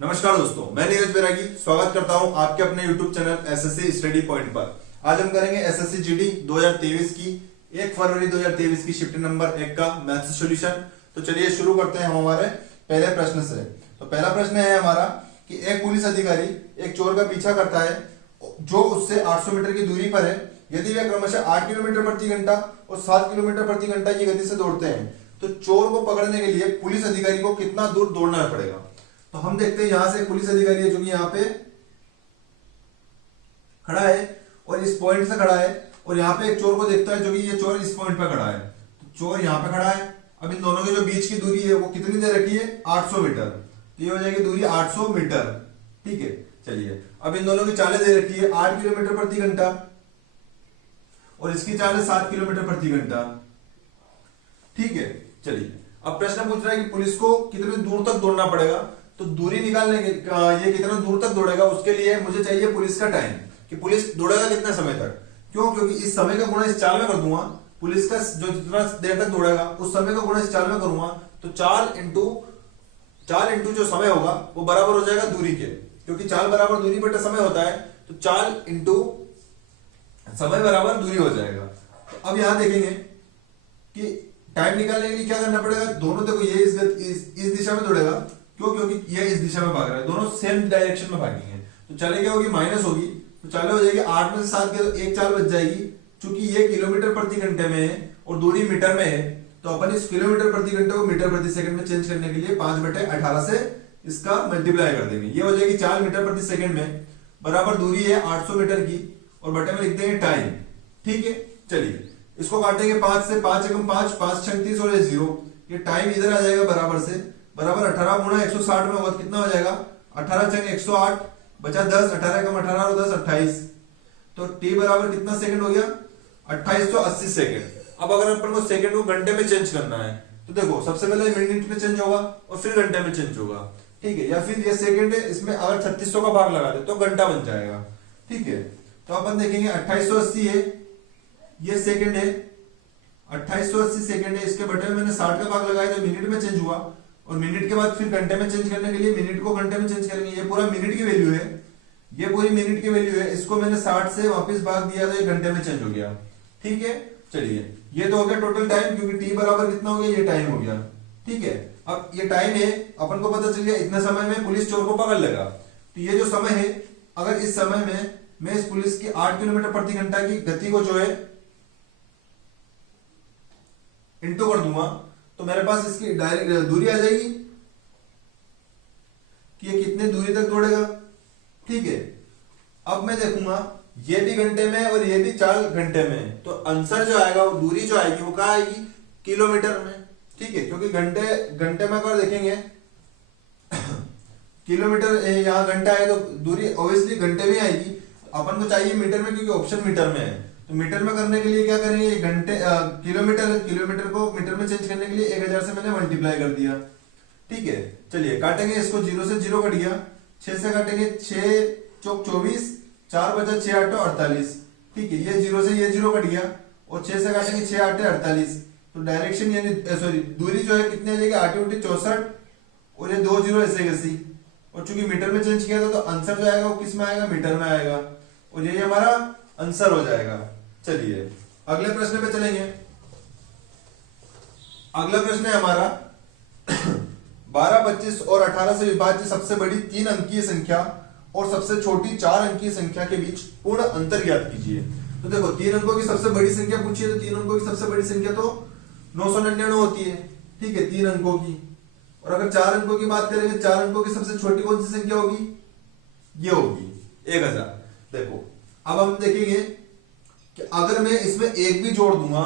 नमस्कार दोस्तों, मैं नीरज बैरागी स्वागत करता हूं आपके अपने YouTube channel SSC study point पर। आज हम करेंगे एसएससी जीडी 2023 की 1 फरवरी 2023 की शिफ्ट नंबर 1 का मैथ्स सॉल्यूशन। तो चलिए शुरू करते हैं हम हमारे पहले प्रश्न से। तो पहला प्रश्न है हमारा कि एक पुलिस अधिकारी एक चोर का पीछा करता है जो उससे 800 मीटर की दूरी पर है। यदि वे क्रमशः 8 किलोमीटर प्रति घंटा और 7 किलोमीटर प्रति घंटा की गति से दौड़ते हैं तो चोर को पकड़ने के लिए पुलिस अधिकारी को कितना दूर दौड़ना पड़ेगा। तो हम देखते हैं यहां से पुलिस अधिकारी है जो कि यहाँ पे खड़ा है और इस पॉइंट से खड़ा है, और यहाँ पे एक चोर को देखता है जो कि ये चोर इस पॉइंट पे खड़ा है। तो चोर यहाँ पे खड़ा है। अब इन दोनों के जो बीच की दूरी है वो कितनी दे रखी है, 800 मीटर। तो ये हो जाएगी दूरी 800 मीटर। ठीक है, चलिए अब इन दोनों की चालें दे रखी है 8 किलोमीटर प्रति घंटा और इसकी चाल है 7 किलोमीटर प्रति घंटा। ठीक है, चलिए अब प्रश्न पूछ रहा है कि पुलिस को कितनी दूर तक दौड़ना पड़ेगा। तो दूरी निकालने के ये कितना दूर तक दौड़ेगा उसके लिए मुझे चाहिए पुलिस का टाइम, कि पुलिस दौड़ेगा कितने समय तक। क्यों? क्योंकि इस समय का गुणा इस चाल में कर दूंगा। पुलिस का जो जितना देर तक दौड़ेगा उस समय का गुणा इस चाल में करूंगा तो चाल इंटू जो समय होगा वो बराबर हो जाएगा दूरी के, क्योंकि चाल बराबर दूरी बटे समय होता है। तो चाल इंटू समय बराबर दूरी हो जाएगा। तो अब यहां देखेंगे कि टाइम निकालने के लिए क्या करना पड़ेगा। दोनों देखो ये इस दिशा में दौड़ेगा। क्यों? क्योंकि ये इस दिशा में भाग रहा है, दोनों सेम डायरेक्शन में भागेंगे। तो चाले क्या होगी, माइनस होगी। तो चाले हो जाएगी 8 में से 7 के तो एक चाल बच जाएगी। चूंकि ये किलोमीटर प्रति घंटे में है और दूरी मीटर में है तो अपन इस किलोमीटर प्रति घंटे को मीटर प्रति सेकंड में चेंज करने के लिए 5/18 से इसका मल्टीप्लाई कर देंगे। ये हो जाएगी 4 मीटर प्रति सेकंड में, बराबर दूरी है 800 मीटर की और बटे में लिख देंगे टाइम। ठीक है, चलिए इसको काटेंगे 5 से, 5 एकम 5, 5 छंग 30 और 0। ये टाइम इधर आ जाएगा बराबर से, बराबर 18 गुणा 160 में होगा कितना हो जाएगा, 18 छंग 108 बचा 10, 18 कम 18 और 10 28। तो टी बराबर कितना सेकंड हो गया, 2880 सेकंड। अब अगर अपन को सेकंड को घंटे में चेंज करना है तो देखो सबसे पहले मिनट में चेंज होगा और फिर घंटे में चेंज होगा। ठीक है, या फिर ये सेकंड है, इसमें अगर 3600 का भाग लगा दे तो घंटा बन जाएगा। ठीक है, तो अपन देखेंगे 2880 है, ये सेकंड है, 2880 सेकंड है। इसके बटे में मैंने 60 का भाग लगाया तो मिनट में चेंज हुआ और मिनट के बाद फिर घंटे में चेंज करने के लिए मिनट को घंटे में चेंज करेंगे। ये पूरा मिनट की वैल्यू है, ये पूरी मिनट की वैल्यू है। इसको मैंने 60 से वापस भाग दिया तो ये घंटे में चेंज हो गया। ठीक है, चलिए ये तो हो गया टोटल टाइम, क्योंकि टी बराबर कितना हो गया, ये टाइम हो गया। ठीक है, अब ये टाइम है, अपन को पता चल गया इतने समय में पुलिस चोर को पकड़ लेगा। तो ये जो समय है, अगर इस समय में मैं इस पुलिस की 8 किलोमीटर प्रति घंटा की गति को जो है इंटू कर दूंगा तो मेरे पास इसकी डायरेक्ट दूरी आ जाएगी कि ये कितने दूरी तक दौड़ेगा। ठीक है, अब मैं देखूंगा ये भी घंटे में और ये भी 4 घंटे में, तो आंसर जो आएगा वो दूरी जो आएगी वो कहाँ आएगी, किलोमीटर में। ठीक है, क्योंकि घंटे में अगर देखेंगे किलोमीटर यहाँ घंटा है तो दूरी ऑब्वियसली घंटे में आएगी। अपन को चाहिए मीटर में, क्योंकि ऑप्शन मीटर में है। तो मीटर में करने के लिए क्या करेंगे, घंटे किलोमीटर को मीटर में चेंज करने के लिए 1000 से मैंने मल्टीप्लाई कर दिया। ठीक है, चलिए काटेंगे इसको, 0 से 0 कट गया, 6 से काटेंगे 6 चौक 24, 4 बचा 6 8 48। ठीक है, ये 0 से ये 0 कट गया और 6 से काटेंगे 6 8 48। तो डायरेक्शन यानी सॉरी दूरी जो है कितनी आ जाएगी, 8 8 64 और ये 2 0 ऐसे कैसी। और चूंकि मीटर में चेंज किया था तो आंसर जो आएगा वो किस में आएगा, मीटर में आएगा, और यही हमारा आंसर हो जाएगा। चलिए अगले प्रश्न पे चलेंगे। अगला प्रश्न है हमारा 12, 25 और 18 से विभाज्य सबसे बड़ी 3 अंकीय संख्या और सबसे छोटी 4 अंकीय संख्या के बीच पूर्ण अंतर ज्ञात कीजिए। तो देखो 3 अंकों की सबसे बड़ी संख्या पूछी है तो 3 अंकों की सबसे बड़ी संख्या तो 999 होती है। ठीक है, 3 अंकों की। और अगर 4 अंकों की बात करेंगे, 4 अंकों की सबसे छोटी कौन सी संख्या होगी, ये होगी 1000। देखो अब हम देखेंगे कि अगर मैं इसमें एक भी जोड़ दूंगा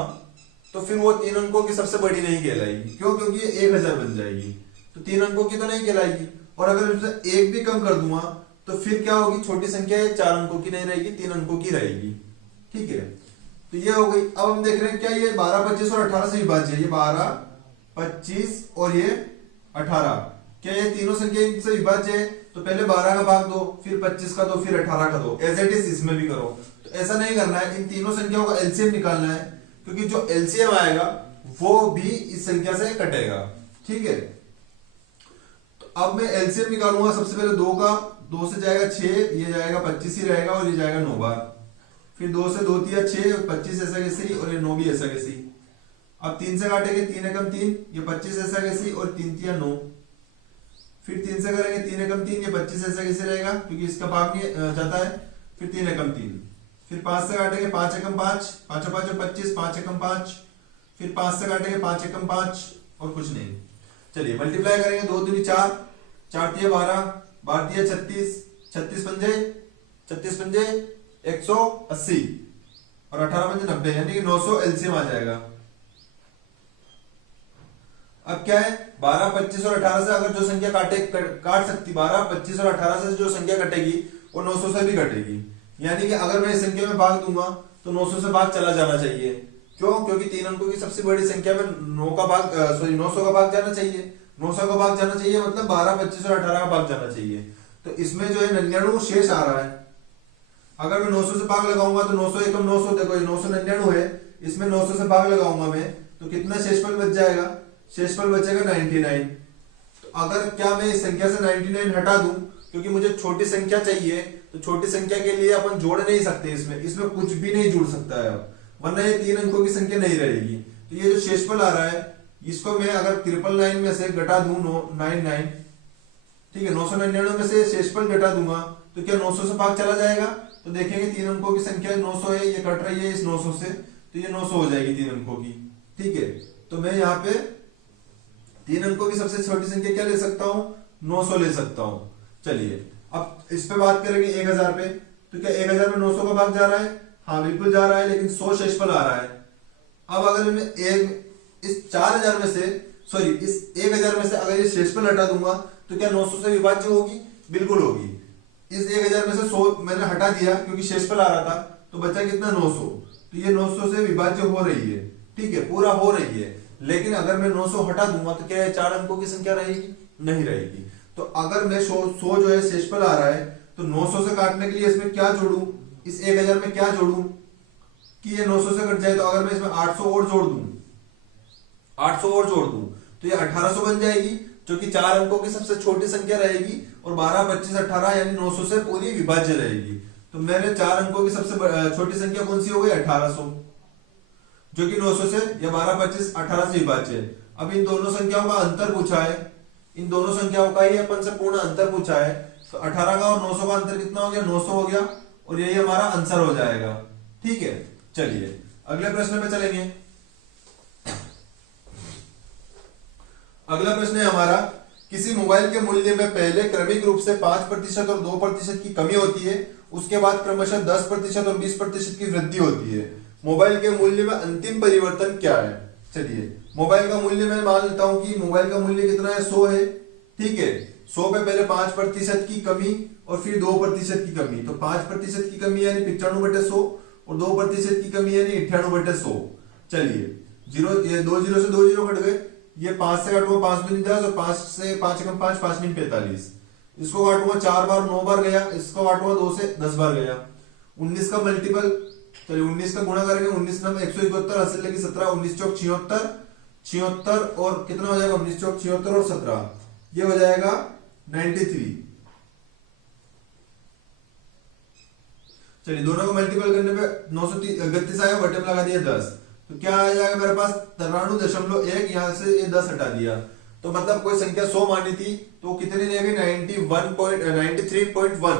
तो फिर वो 3 अंकों की सबसे बड़ी नहीं कहलाएगी। क्यों? क्योंकि ये 1000 बन जाएगी, तो 3 अंकों की तो नहीं कहलाएगी। और अगर इसमें एक भी कम कर दूंगा तो फिर क्या होगी, छोटी संख्या है, 4 अंकों की नहीं रहेगी, 3 अंकों की रहेगी। ठीक है, तो ये हो गई। अब हम देख रहे हैं क्या ये 12, 25 और 18 से विभाज्य है। ये 12, 25 और ये 18, क्या ये तीनों संख्या से विभाज्य है? तो पहले 12 का भाग दो, फिर 25 का दो, फिर 18 का दो। एज इट इज इसमें भी करो। तो ऐसा नहीं करना है, इन तीनों संख्याओं का एलसीएम निकालना है, क्योंकि जो एलसीएम आएगा वो भी इस संख्या से कटेगा। ठीक है, अब मैं एलसीएम निकालूंगा सबसे पहले 2 का, 2 से जाएगा 6, ये जाएगा 25 ही रहेगा और ये जाएगा 9 बार। फिर 2 से 2 तिया 6, 25 ऐसा कैसे ही और ये 9 भी ऐसा कैसे ही। अब 3 से काटेंगे 3 एकम 3, ये 25 ऐसा कैसे ही और 3 तिया 9। फिर 3 से करेंगे 3 एकम 3, ये 25 ऐसा कैसे रहेगा क्योंकि इसका भाग नहीं जाता है। फिर 3 एकम 3। फिर 5 से काटेंगे 5 एकम 5, 5 5 25, 5 एकम 5। फिर 5 से काटेंगे 5 एकम 5 और कुछ नहीं। चलिए मल्टीप्लाई करेंगे, 2 दूनी 4, 4 तिया 12, 12 तिया 36, 36 पंजे 180 और 18 पंजे 90, यानी कि 900 एलसीएम आ जाएगा। अब क्या है 12, 25 और 18 से अगर जो संख्या काट सकती, 12, 25 और 18 से जो संख्या कटेगी वो 900 से भी कटेगी। यानी कि अगर मैं इस संख्या में भाग दूंगा तो 900 से भाग चला जाना चाहिए। क्यों? क्योंकि 3 अंकों की सबसे बड़ी संख्या में 900 का भाग जाना चाहिए। 900 का भाग जाना चाहिए मतलब 12, 25 और 18 का भाग जाना चाहिए। तो इसमें जो है 99 शेष आ रहा है। अगर मैं 900 से भाग लगाऊंगा तो 900 एकम 900, देखो ये 999 है, इसमें 900 से भाग लगाऊंगा मैं तो कितना शेषफल बच जाएगा? शेषफल बचेगा 99। तो अगर क्या मैं इस संख्या से 99 हटा दूं, क्योंकि मुझे छोटी संख्या चाहिए, तो छोटी संख्या के लिए अपन जोड़ नहीं सकते, इसमें कुछ भी नहीं जुड़ सकता है, वरना ये 3 अंकों की संख्या नहीं रहेगी। तो ये जो शेषफल आ रहा है इसको मैं अगर 999 में से घटा दूं 99, ठीक है, 999 में से शेषफल घटा दूंगा तो क्या 900 से भाग चला जाएगा? तो देखेंगे 3 अंकों की संख्या 900 है, ये कट रही है इस 900 से, तो ये 900 हो जाएगी 3 अंकों की। ठीक है, तो मैं यहाँ पे 3 अंकों की सबसे छोटी संख्या क्या ले सकता हूँ? 900 ले सकता हूँ। चलिए अब इस पे बात करेंगे 1000 पे, तो क्या 1000 में 900 का भाग जा रहा है? हाँ बिल्कुल जा रहा है, लेकिन 100 शेषफल आ रहा है। अब अगर मैं इस 4000 में से, सॉरी इस 1000 में से अगर ये शेषफल हटा दूंगा तो क्या 900 से विभाज्य होगी? बिल्कुल होगी। इस 1000 में से 100 मैंने हटा दिया क्योंकि शेषफल आ रहा था, तो बचा कितना? 900। तो ये 900 से विभाज्य हो रही है, ठीक है, पूरा हो रही है। लेकिन अगर मैं 900 हटा दूंगा तो क्या 4 अंकों की संख्या रहेगी? नहीं रहेगी। तो अगर मैं 100 जो है शेषफल आ रहा है, तो 900 से काटने के लिए इसमें क्या जोड़ूं? इस 1000 में क्या जोड़ूं कि ये 900 से कट जाए? तो अगर मैं इसमें 800 और जोड़ दूं, 800 और जोड़ दूं तो ये 1800 बन जाएगी, जो कि 4 अंकों की सबसे छोटी संख्या रहेगी और 12, 25, 18 यानी 900 से पूरी विभाज्य रहेगी। तो मेरे 4 अंकों की सबसे छोटी संख्या कौन सी हो गई? 1800, जो कि 900 से या 12, 25, 18 से विभाज्य है। अब इन दोनों संख्याओं का अंतर पूछा है, इन दोनों संख्याओं का ही अपन से पूर्ण अंतर पूछा है। तो 18 का और 900 का अंतर कितना हो गया? 900 हो गया, और यही हमारा आंसर हो जाएगा। ठीक है, चलिए अगले प्रश्न पे चलेंगे। अगला प्रश्न है हमारा, किसी मोबाइल के मूल्य में पहले क्रमिक रूप से 5% और 2% की कमी होती है, उसके बाद क्रमशः 10% और 20% की वृद्धि होती है। मोबाइल के मूल्य में अंतिम परिवर्तन क्या है? चलिए मोबाइल का मूल्य मैं मान लेता हूं कि मोबाइल का मूल्य कितना है? 100 है। ठीक है, 100 पे पहले 5% की कमी और फिर 2% की कमी। तो 5% की कमी यानी 95/100 और 2% की कमी यानी 98/100। चलिए ये 2 जीरो से 2 जीरो कट गए, ये 5 से काटूंगा 5 दूनी 10 और 5 से 5 एकम 5, 5 नीम 45। इसको काटूंगा 4 बार 9 बार गया, इसको काटूंगा 2 से 10 बार गया। 19 का मल्टीपल, चलिए 19 का गुणा करेंगे, 19 नंबर 171, 80 लगी 17, 19 चौक 76, 76 और कितना हो जाएगा? 19 चौक 76 और 17, ये हो जाएगा 93। चलिए दोनों को मल्टीपल करने पे 932 आया, बटे में लगा दिया 10, तो क्या आ जाएगा मेरे पास? 93.1। यहां से ये 10 हटा दिया, तो मतलब कोई संख्या 100 मानी थी तो कितनी रह गई? 93.1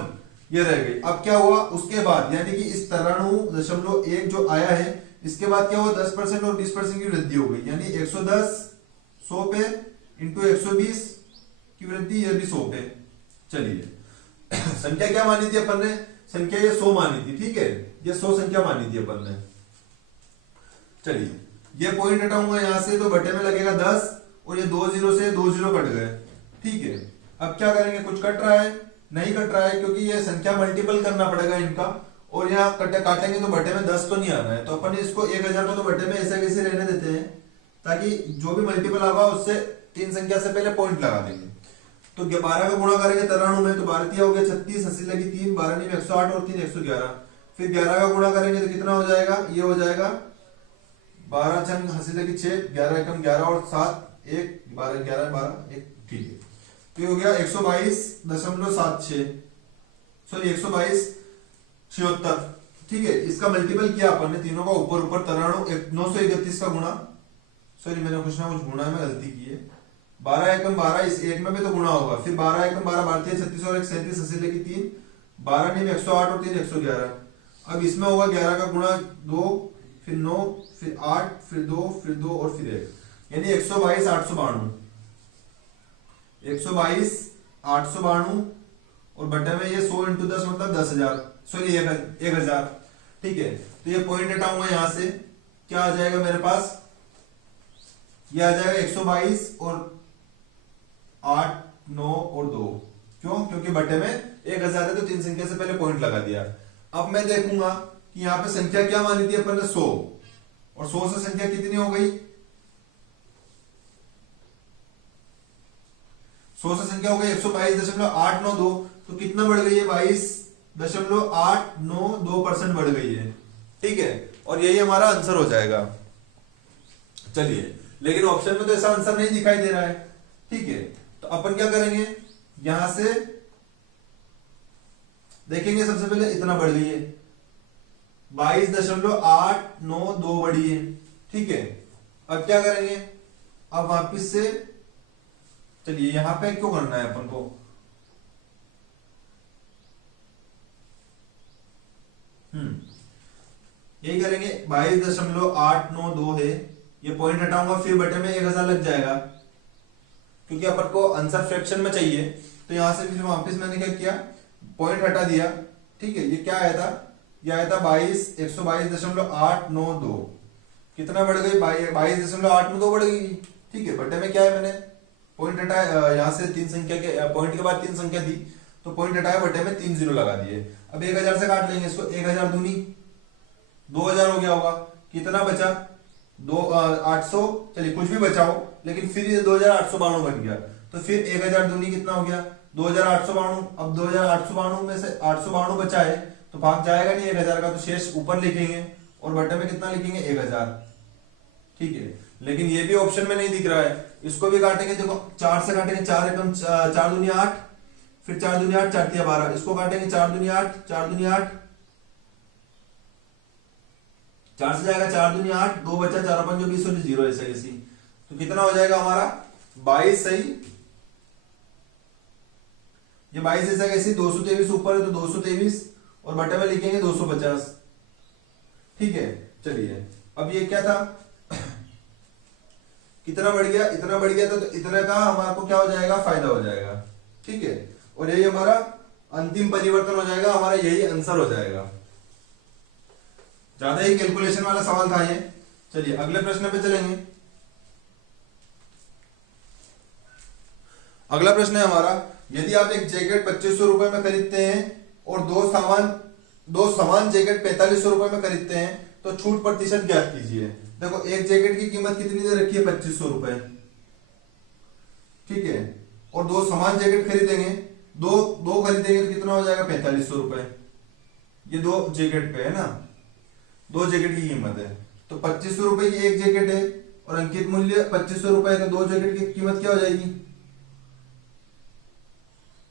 ये रह गई। अब क्या हुआ उसके बाद, यानी कि इस 93.1 जो आया है, इसके बाद क्या हुआ? 10% और 20% की वृद्धि हो गई, यानी 110 100 पे इंटू 120 की वृद्धि, ये भी 100 पे। चलिए संख्या क्या मानी थी अपन ने? संख्या ये 100 मानी थी, ठीक है, ये 100 संख्या मानी थी अपन ने। चलिए ये पॉइंट हटाऊंगा यहां से, तो बटे में लगेगा 10 और ये 2 जीरो से 2 जीरो कट गए। ठीक है, अब क्या करेंगे? कुछ कट रहा है? नहीं कट रहा है, क्योंकि ये संख्या मल्टीपल करना पड़ेगा इनका, और यहाँ काटेंगे तो बटे में 10 तो नहीं आना है, तो अपन इसको 1000 को तो बटे में ऐसा कैसे रहने देते हैं, ताकि जो भी मल्टीपल आगा उससे 3 संख्या से पहले पॉइंट लगा देंगे। तो 12 का गुणा करेंगे 93 में, तो 12 हो गया 36, 80 लगी 3, 12 में 108 और 3 111। फिर 11 का गुणा करेंगे तो कितना हो जाएगा? ये हो जाएगा 12 छंग 80 लगी 6, 11 एकम 11 और 7 1, 12 11 12 1। ठीक है, तो ये हो गया 122.76, सॉरी 122.76। ठीक है, इसका मल्टीपल किया अपन ने तीनों का ऊपर ऊपर 931 का गुणा, सॉरी मैंने कुछ ना कुछ गुणा है, मैं गलती की है। 12 एकम 12, इस एक में भी तो गुणा होगा, फिर 12 एकम 12 भारतीय 36 और 37 80 लेके 3, 12 नहीं 108 और 3 111। अब इसमें होगा 11 का गुणा 2, फिर 9, फिर 8, फिर 2, फिर 2 और फिर 1, यानी 122,892, 122,892 और बटे में ये 100 इंटू 10 मतलब 10,000, सॉरी 1,000। ठीक है, तो ये पॉइंट हटाऊंगा यहां से, क्या आ जाएगा मेरे पास, ये आ जाएगा 122 और 8, 9 और 2। क्यों? क्योंकि बटे में 1,000 है तो 3 संख्या से पहले पॉइंट लगा दिया। अब मैं देखूंगा कि यहाँ पे संख्या क्या मानी थी अपन ने 100, और 100 से संख्या कितनी हो गई, 100 से संख्या हो गई 122.892, तो कितना बढ़ गई है, 22.892% बढ़ गई है। ठीक है, और यही हमारा आंसर हो जाएगा। चलिए, लेकिन ऑप्शन में तो ऐसा आंसर नहीं दिखाई दे रहा है। ठीक है, तो अपन क्या करेंगे, यहां से देखेंगे, सबसे पहले इतना बढ़ गई है, 22.892 बढ़ी है। ठीक है, अब क्या करेंगे, अब वापिस से चलिए यहां पे क्यों करना है अपन को, यही करेंगे, 22.892 है, ये पॉइंट हटाऊंगा, फिर बटे में 1,000 लग जाएगा, क्योंकि अपन को आंसर फ्रैक्शन में चाहिए। तो यहां से फिर वापस मैंने क्या किया, पॉइंट हटा दिया। ठीक है, ये क्या आया था, ये आया था 122.892, कितना बढ़ गई, 22.892 बढ़ गई। ठीक है, बटे में क्या है, मैंने पॉइंट हटाया, यहां से 3 संख्या के पॉइंट के बाद 3 संख्या थी, तो पॉइंट हटाया, बटे में 3 0 लगा दिए। अब 1,000 से काट लेंगे इसको, 1,000 दूनी 2,000 हो गया होगा, कितना बचा 800, चलिए कुछ भी बचाओ, लेकिन फिर ये 2,892 बन गया, तो फिर 1,000 दूनी कितना हो गया 2,892। अब 2,892 में से 892 बचा है, तो भाग जाएगा नहीं 1,000 का, तो शेष ऊपर लिखेंगे और बटे में कितना लिखेंगे 1,000। ठीक है, लेकिन ये भी ऑप्शन में नहीं दिख रहा है, इसको भी काटेंगे, देखो 4 से काटेंगे, 4 एकम 4 दूनी 8, फिर 4 दूनी 8, 4 तिया 12, इसको काटेंगे 4 दूनी 8, 4 दूनी 8, 4 से जाएगा 4 दूनी 8, 2 बचा, 4 5 20 और 0 ऐसे ऐसी, तो कितना हो जाएगा हमारा 22 सही, ये 22 ऐसा कैसी, 223 ऊपर है तो 223 और बटे में लिखेंगे 250। ठीक है, चलिए अब ये क्या था कितना बढ़ गया, इतना बढ़ गया, तो इतने का हमारे को क्या हो जाएगा, फायदा हो जाएगा। ठीक है, और यही हमारा अंतिम परिवर्तन हो जाएगा, हमारा यही आंसर हो जाएगा। ज्यादा ही कैलकुलेशन वाला सवाल था ये। चलिए अगले प्रश्न पे चलेंगे। अगला प्रश्न है हमारा, यदि आप एक जैकेट 2500 रुपए में खरीदते हैं और दो समान जैकेट 4500 रुपए में खरीदते हैं, तो छूट प्रतिशत ज्ञात कीजिए। देखो एक जैकेट की कीमत कितनी दे रखी है 2500 रुपए, ठीक है, और 2 समान जैकेट खरीदेंगे, दो खरीदेंगे तो कितना हो जाएगा 4500 रुपए। ये 2 जैकेट पे है ना, 2 जैकेट की कीमत है, तो 2500 रुपए की एक जैकेट है और अंकित मूल्य 2500 रुपए, तो 2 जैकेट की कीमत क्या हो जाएगी,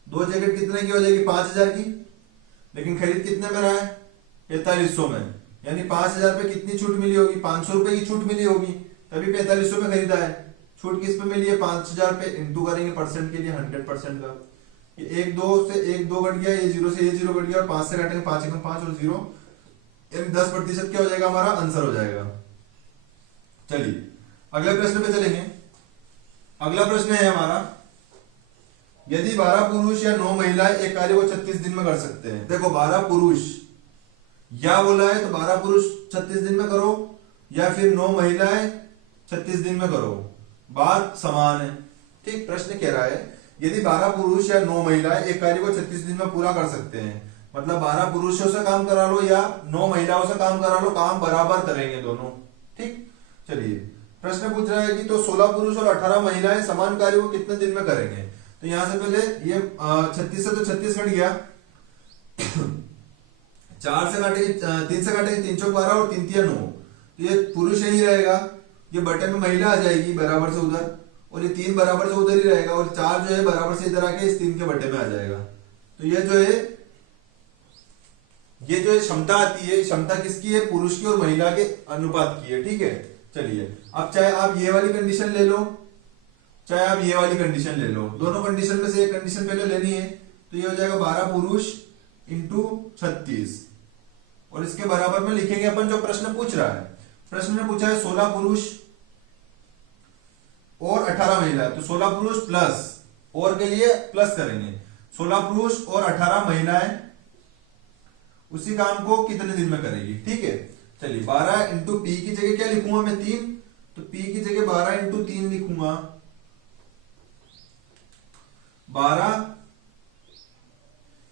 2 जैकेट कितने की हो जाएगी 5000 की, लेकिन खरीद कितने में रहा है 4500 में, यानी 5000 पे कितनी छूट मिली होगी, 500 रुपए की छूट मिली होगी, तभी 4500 में खरीदा है। छूट किस पे मिली है 5000 पे, इंटू करेंगे परसेंट के लिए 100% का, ये 1 2 से 1 2 कट गया, ये 0 से ये 0 कट गया और 5 से काटेंगे 5 एकम 5 और 0, यानी 10% क्या हो जाएगा हमारा आंसर हो जाएगा। चलिए अगले प्रश्न पे चलेंगे। अगला प्रश्न है हमारा, यदि 12 पुरुष या 9 महिलाएं एक कार्य को 36 दिन में कर सकते हैं। देखो 12 पुरुष या बोला है, तो 12 पुरुष 36 दिन में करो या फिर 9 महिलाएं 36 दिन में करो, बात समान है। ठीक, प्रश्न कह रहा है यदि 12 पुरुष या 9 महिलाएं एक कार्य को 36 दिन में पूरा कर सकते हैं, मतलब 12 पुरुषों से काम करा लो या 9 महिलाओं से काम करा लो, काम बराबर करेंगे दोनों। ठीक, चलिए प्रश्न पूछ रहा है कि तो 16 पुरुष और 18 महिलाएं समान कार्य को कितने दिन में करेंगे। तो यहां से पहले ये 36 से तो 36 कट गया 4 से काटेंगे 3 से काटेंगे 3 चौक 12 और 3 तिया 9, तो ये पुरुष यही रहेगा, ये बटन में महिला आ जाएगी बराबर से उधर, और ये 3 बराबर से उधर ही रहेगा और 4 जो है बराबर से इधर आके इस 3 के बटे में आ जाएगा। तो ये जो है क्षमता आती है, क्षमता किसकी है, पुरुष की और महिला के अनुपात की है। ठीक है, चलिए अब चाहे आप ये वाली कंडीशन ले लो, चाहे आप ये वाली कंडीशन ले लो, दोनों कंडीशन में से एक कंडीशन पहले लेनी है। तो ये हो जाएगा 12 पुरुष इंटू 36 और इसके बराबर में लिखेंगे अपन जो प्रश्न पूछ रहा है। प्रश्न में पूछा है 16 पुरुष और 18 महिला, तो 16 पुरुष प्लस और के लिए प्लस करेंगे, 16 पुरुष और 18 महिलाएं उसी काम को कितने दिन में करेगी। ठीक है, चलिए 12 इंटू पी की जगह क्या लिखूंगा मैं 3, तो पी की जगह 12 इंटू 3 लिखूंगा, 12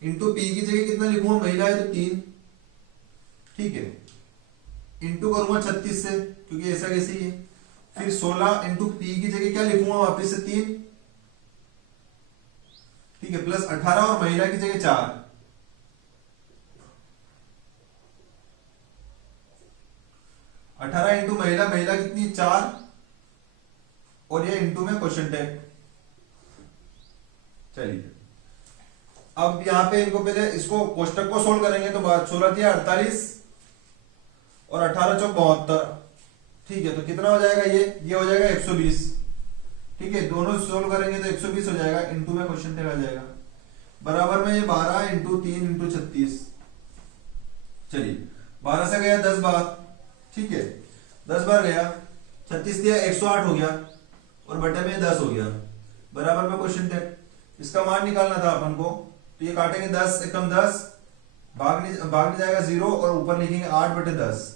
इंटू पी की जगह कितना लिखूंगा, महिला है तो 3। ठीक है, इंटू करूंगा 36 से क्योंकि ऐसा कैसे ही है। फिर 16 इंटू पी की जगह क्या लिखूंगा वापस से 3। ठीक है, प्लस 18 और महिला की जगह 4। 18 इंटू महिला, महिला कितनी 4 और ये इंटू में क्वेश्चन टैग। चलिए अब यहां पे इनको पहले इसको कोष्टक को सोल्व करेंगे तो 16 थी 48 और 18 चौक 72। ठीक है, तो कितना हो जाएगा ये हो जाएगा 120। ठीक है, दोनों सोल्व करेंगे तो 120 हो जाएगा, इंटू में क्वेश्चन टैग आ जाएगा, बराबर में ये 12 इंटू 3 इंटू 36। चलिए 12 से गया 10 बार। ठीक है, 10 बार गया, 36 दिया 108 हो गया और बटे में 10 हो गया, बराबर में क्वेश्चन टैग। इसका मान निकालना था अपन को, तो ये काटेंगे 10 एकम 10, भाग नहीं जाएगा 0 और ऊपर लिखेंगे 8 बटे 10।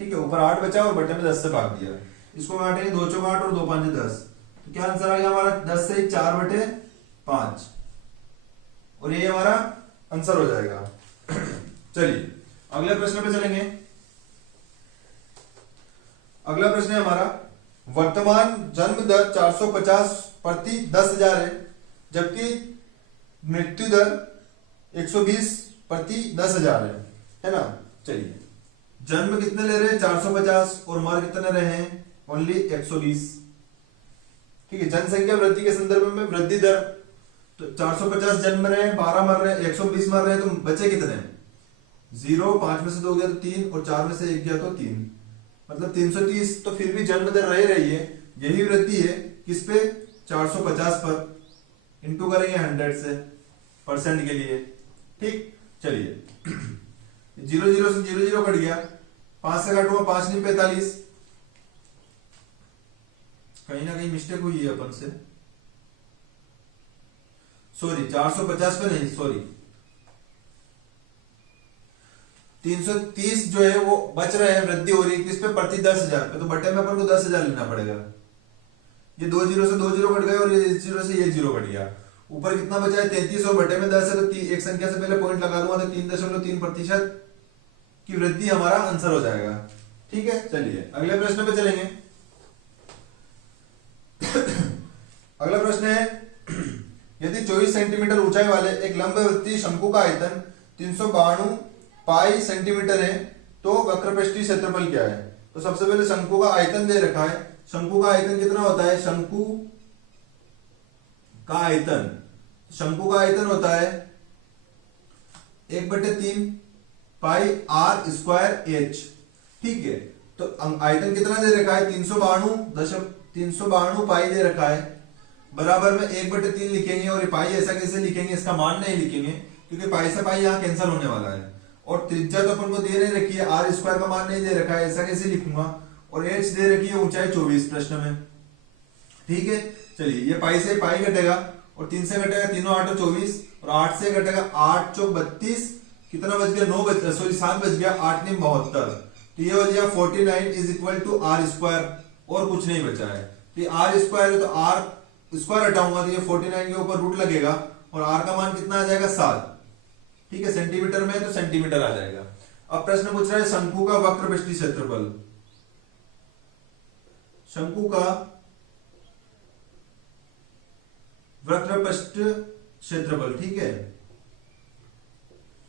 ठीक है, ऊपर 8 बचा और बटे में 10 से भाग दिया। इसको काटेंगे 2 चौक 8 और 2 5 10, तो क्या आंसर आ गया हमारा 10 से 4 बटे 5 और ये हमारा आंसर हो जाएगा। चलिए अगले प्रश्न पे चलेंगे। अगला प्रश्न है हमारा, वर्तमान जन्म दर 450 प्रति 10,000 है जबकि मृत्यु दर 120 प्रति 10,000 है ना। चलिए जन्म कितने ले रहे हैं 450 और मर कितने रहे हैं ओनली 120। ठीक है, जनसंख्या वृद्धि के संदर्भ में वृद्धि दर, तो 450 जन्म रहे हैं, 12 मर रहे हैं, 120 मर रहे हैं, तो बचे कितने 0, 5 में से 2 गया तो 3 और 4 में से 1 गया तो 3, मतलब 330। तो फिर भी जन्म दर रह रही है, यही वृद्धि है किस पे 450 पर, इंटू करेंगे 100 से परसेंट के लिए। ठीक, चलिए 0 0 से 0 0 कट गया, 5 से काटूंगा 5 नहीं 45, कहीं ना कहीं मिस्टेक हुई है अपन से, सॉरी 450 पे नहीं, सॉरी 330 जो है वो बच रहे हैं, वृद्धि हो रही है किस पे प्रति 10,000 पे, तो बटे में अपन को 10,000 लेना पड़ेगा। ये 2 0 से 2 0 कट गए और ये 0 से ये 0 कट गया, ऊपर कितना बचा है 33 और बटे में 10 है, तो एक संख्या से पहले पॉइंट लगा दूंगा तो 3.3% की वृद्धि हमारा आंसर हो जाएगा। ठीक है, चलिए अगले प्रश्न पे चलेंगे। अगला प्रश्न है, यदि 24 सेंटीमीटर ऊंचाई वाले एक लंबवृत्तीय शंकु का आयतन 392 पाई सेंटीमीटर है तो वक्रपृष्ठीय क्षेत्रफल क्या है। तो सबसे पहले शंकु का आयतन दे रखा है, शंकु का आयतन कितना होता है, शंकु का आयतन होता है 1/3 पाई r स्क्वायर h। ठीक है, तो आयतन कितना दे रखा है 392 पाई दे रखा है, बराबर में 1/3 लिखेंगे और पाई ऐसा कैसे लिखेंगे, इसका मान नहीं लिखेंगे क्योंकि पाई से पाई यहाँ कैंसिल होने वाला है, और त्रिज्या तो अपन को दे नहीं रखी है, r स्क्वायर का मान नहीं दे रखा है, ऐसा कैसे लिखूंगा, और h दे रखी है ऊंचाई 24 प्रश्न में। ठीक है, चलिए ये पाई से पाई घटेगा और 3 से घटेगा 3 8 24 और 8 से घटेगा 8 चौक 32, कितना बच गया 9 बच गया, सॉरी 7 बच गया, 8 नहीं 72, तो ये हो गया 49 is equal to r square, और कुछ नहीं बचा है। तो ये r स्क्वायर है तो r स्क्वायर हटाऊंगा तो ये 49 के ऊपर रूट लगेगा और r का मान कितना आ जाएगा 7। ठीक है, सेंटीमीटर में तो सेंटीमीटर आ जाएगा। अब प्रश्न पूछ रहा है शंकु का वक्रपृष्ठीय क्षेत्रफल, शंकु का वक्रपृष्ठ क्षेत्रफल। ठीक है,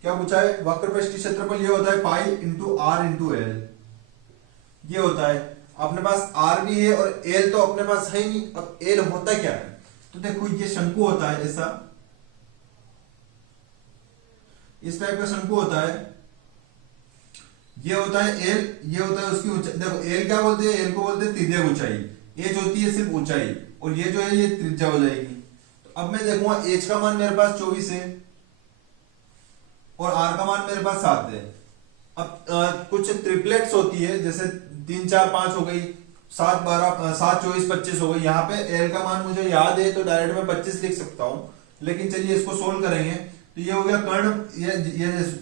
क्या पूछा है, वक्रपृष्ठीय क्षेत्रफल ये होता है pi into r into L, ये होता है। अपने पास आर भी है और एल तो अपने पास है ही नहीं। अब एल होता क्या है, तो देखो ये शंकु होता है ऐसा, इस टाइप का शंकु होता है, ये होता है एल, ये होता है उसकी ऊंचाई। देखो एल क्या बोलते हैं, एल को बोलते हैं त्रिज्या ऊंचाई, एच होती है सिर्फ ऊंचाई, और ये जो है ये त्रिज्या हो जाएगी। तो अब मैं देखूंगा एच का मान मेरे पास 24 है और आर का मान मेरे पास 7 है। अब कुछ ट्रिपलेट्स होती है, जैसे 3 4 5 हो गई, 7 12 7 24 25 हो गई। यहाँ पे एल का मान मुझे याद है तो डायरेक्ट मैं 25 लिख सकता हूं, लेकिन चलिए इसको सोल्व करेंगे। तो ये हो गया कर्ण, ये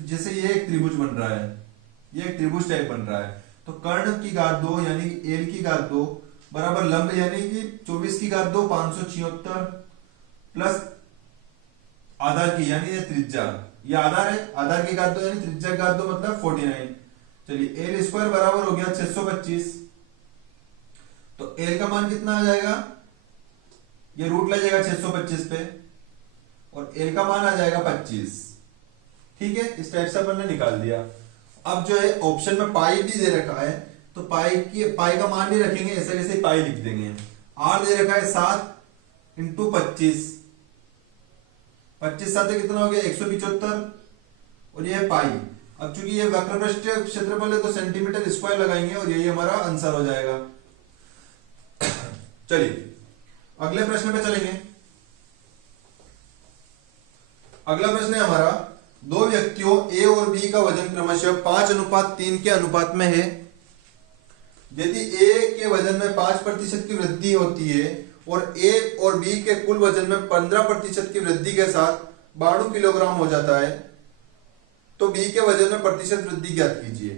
जैसे ये एक त्रिभुज बन रहा है, ये एक त्रिभुज टाइप बन रहा है। तो कर्ण की घात 2 यानी कि एल की घात 2 बराबर लंब यानी कि 24 की घात 2 576 प्लस आधार की यानी ये त्रिज्या, ये आधार है, आधार की घात 2 यानी त्रिज्या की घात 2 मतलब 49। चलिए एल स्क्वायर बराबर हो गया 625। तो एल का मान कितना आ जाएगा, ये रूट ले जाएगा 625 पे और एल का मान आ जाएगा 25। ठीक है, इस टाइप से अपन ने निकाल दिया। अब जो है ऑप्शन में पाई भी दे रखा है, तो पाई का मान नहीं रखेंगे, ऐसे कैसे पाई लिख देंगे। आर दे रखा है 7 इंटू 25, 25 साथ कितना हो गया 175 और ये है पाई। अब चूंकि ये वक्रपृष्ठ क्षेत्रफल है तो सेंटीमीटर स्क्वायर लगाएंगे और यही हमारा आंसर हो जाएगा। चलिए अगले प्रश्न पे चलेंगे। अगला प्रश्न है हमारा, दो व्यक्तियों ए और बी का वजन क्रमशः 5:3 के अनुपात में है। यदि ए के वजन में 5% की वृद्धि होती है और ए और बी के कुल वजन में 15% की वृद्धि के साथ 92 किलोग्राम हो जाता है, तो बी के वजन में प्रतिशत वृद्धि ज्ञात कीजिए।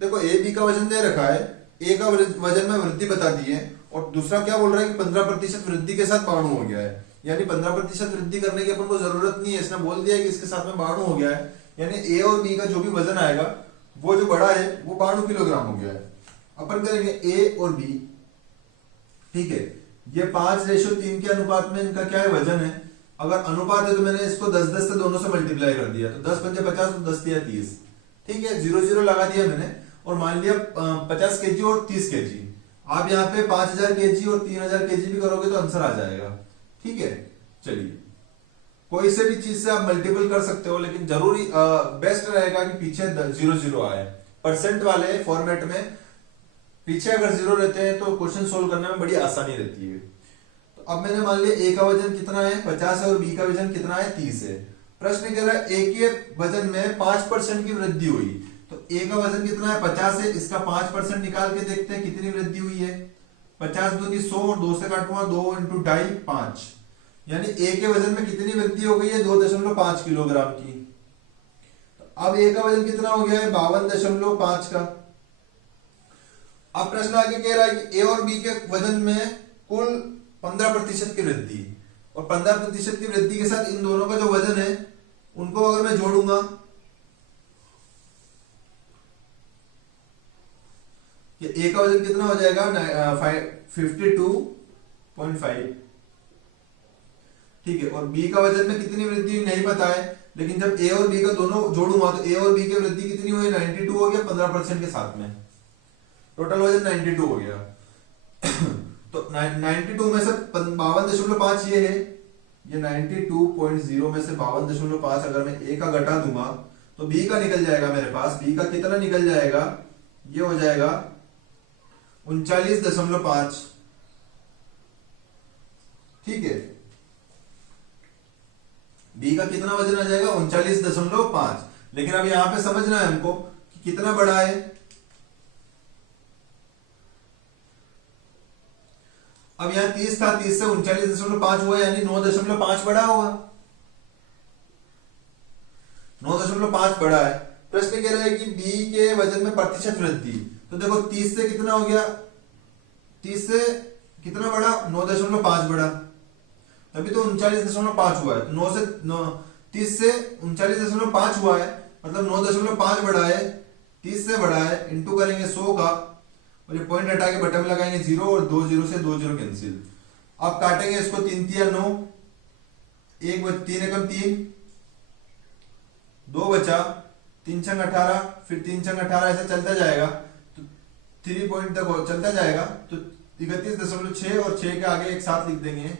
देखो ए बी का वजन दे रखा है, ए का वजन में वृद्धि बता दी है और दूसरा क्या बोल रहा है कि 15% वृद्धि के साथ 92 हो गया है, यानी 15% वृद्धि करने की अपन को जरूरत नहीं है, इसने बोल दिया है कि इसके साथ में 92 हो गया है, यानी ए और बी का जो भी वजन आएगा वो जो बड़ा है वो 92 किलोग्राम हो गया है। अपन करेंगे ए और बी, ठीक है, ये 5:3 के अनुपात में इनका क्या है वजन है। अगर अनुपात है तो मैंने इसको 10-10 से दोनों से मल्टीप्लाई कर दिया, तो 10 पंजे 50 तो 10 या 30, ठीक है, 0 लगा दिया मैंने और मान लिया 50 केजी और 30 केजी। आप यहाँ पे 5000 केजी और 3000 केजी भी करोगे तो आंसर आ जाएगा। ठीक है, चलिए कोई से भी चीज से आप मल्टीपल कर सकते हो, लेकिन जरूरी बेस्ट रहेगा कि पीछे 0 आए। परसेंट वाले फॉर्मेट में पीछे अगर 0 रहते हैं तो क्वेश्चन सोल्व करने में बड़ी आसानी रहती है। तो अब मैंने मान लिया ए का वजन कितना है 50 है और बी का वजन कितना है 30 है। प्रश्न कह रहा है ए के वजन में 5% की वृद्धि हुई, तो ए का वजन कितना है 50 है, इसका 5% निकाल के देखते हैं कितनी वृद्धि हुई है। 50 दूनी 100 और 2 से काटूंगा 2 × 2.5 5, यानी ए के वजन में कितनी वृद्धि हो गई है 2.5 किलोग्राम की। तो अब ए का वजन कितना हो गया है 52.5 का। अब प्रश्न आगे कह रहा है कि ए और बी के वजन में कुल 15% की वृद्धि, और 15% की वृद्धि के साथ इन दोनों का जो वजन है उनको अगर मैं जोड़ूंगा कि ए का वजन कितना हो जाएगा 52.5, ठीक है, और बी का वजन में कितनी वृद्धि नहीं पता है, लेकिन जब ए और बी का दोनों जोड़ूंगा तो ए और बी की वृद्धि कितनी हुई 92 हो गया 15% के साथ में, टोटल वजन 92 हो गया। तो 92 में से 52.5 ये है, ये 92.0 में से 52.5 अगर मैं ए का घटा दूंगा तो बी का निकल जाएगा मेरे पास। बी का कितना निकल जाएगा, ये हो जाएगा 39.5, ठीक है, बी का कितना वजन आ जाएगा 39.5। लेकिन अब यहां पे समझना है हमको कि कितना बड़ा है। अब यहां 30 था, 30 से 39.5 हुआ, यानी 9.5 बड़ा होगा, 9.5 बड़ा है। प्रश्न कह रहा है कि बी के वजन में प्रतिशत वृद्धि, तो देखो 30 से कितना हो गया, 30 से कितना बड़ा 9.5 बड़ा, तभी तो 39.5 हुआ है। 9 से 30 से 39.5 हुआ है, मतलब 9.5 बड़ा है, 30 से बड़ा है, इंटू करेंगे 100 का और ये पॉइंट हटा के बटन लगाएंगे 0 और 2 0 से 2 0 कैंसिल। अब काटेंगे इसको 3 3 9, 1 3 एकम 3, 2 बचा, 3 6 18, फिर 3 6 18, ऐसे चलता जाएगा। तो 3 पॉइंट तक चलता जाएगा तो 31.6 और 6 के आगे एक साथ लिख देंगे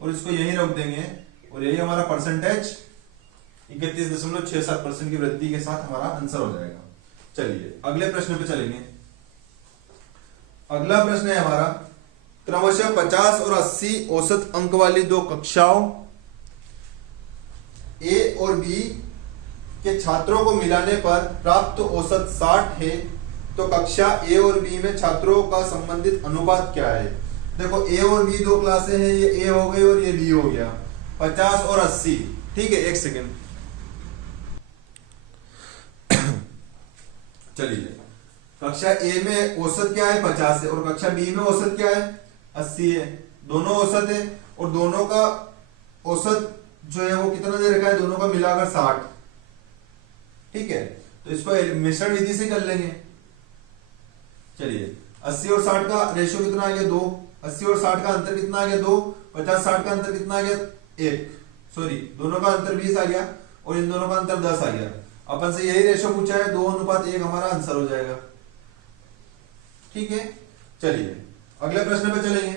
और इसको यही रख देंगे और यही हमारा परसेंटेज 31.67% की वृद्धि के साथ हमारा आंसर हो जाएगा। चलिए अगले प्रश्न पे चलेंगे। अगला प्रश्न है हमारा क्रमशः 50 और 80 औसत अंक वाली दो कक्षाओं ए और बी के छात्रों को मिलाने पर प्राप्त औसत 60 है, तो कक्षा ए और बी में छात्रों का संबंधित अनुपात क्या है। देखो ए और बी दो क्लासें हैं, ये ए हो गई और ये बी हो गया, 50 और 80। ठीक है, एक सेकेंड। चलिए कक्षा ए में औसत क्या है 50 है और कक्षा बी में औसत क्या है 80 है। दोनों औसत है और दोनों का औसत जो है वो कितना दे रखा है, दोनों का मिलाकर 60। ठीक है, तो इसको मिश्रण विधि से कर लेंगे। चलिए 80 और 60 का रेशियो कितना आ गया 2, 80 और 60 का अंतर कितना आ गया 2, 50-60 का अंतर कितना आ गया 1, सॉरी दोनों का अंतर 20 आ गया और इन दोनों का अंतर 10 आ गया। अपन से यही रेशियो पूछा है, 2:1 हमारा आंसर हो जाएगा। ठीक है, चलिए अगले प्रश्न पे चलेंगे।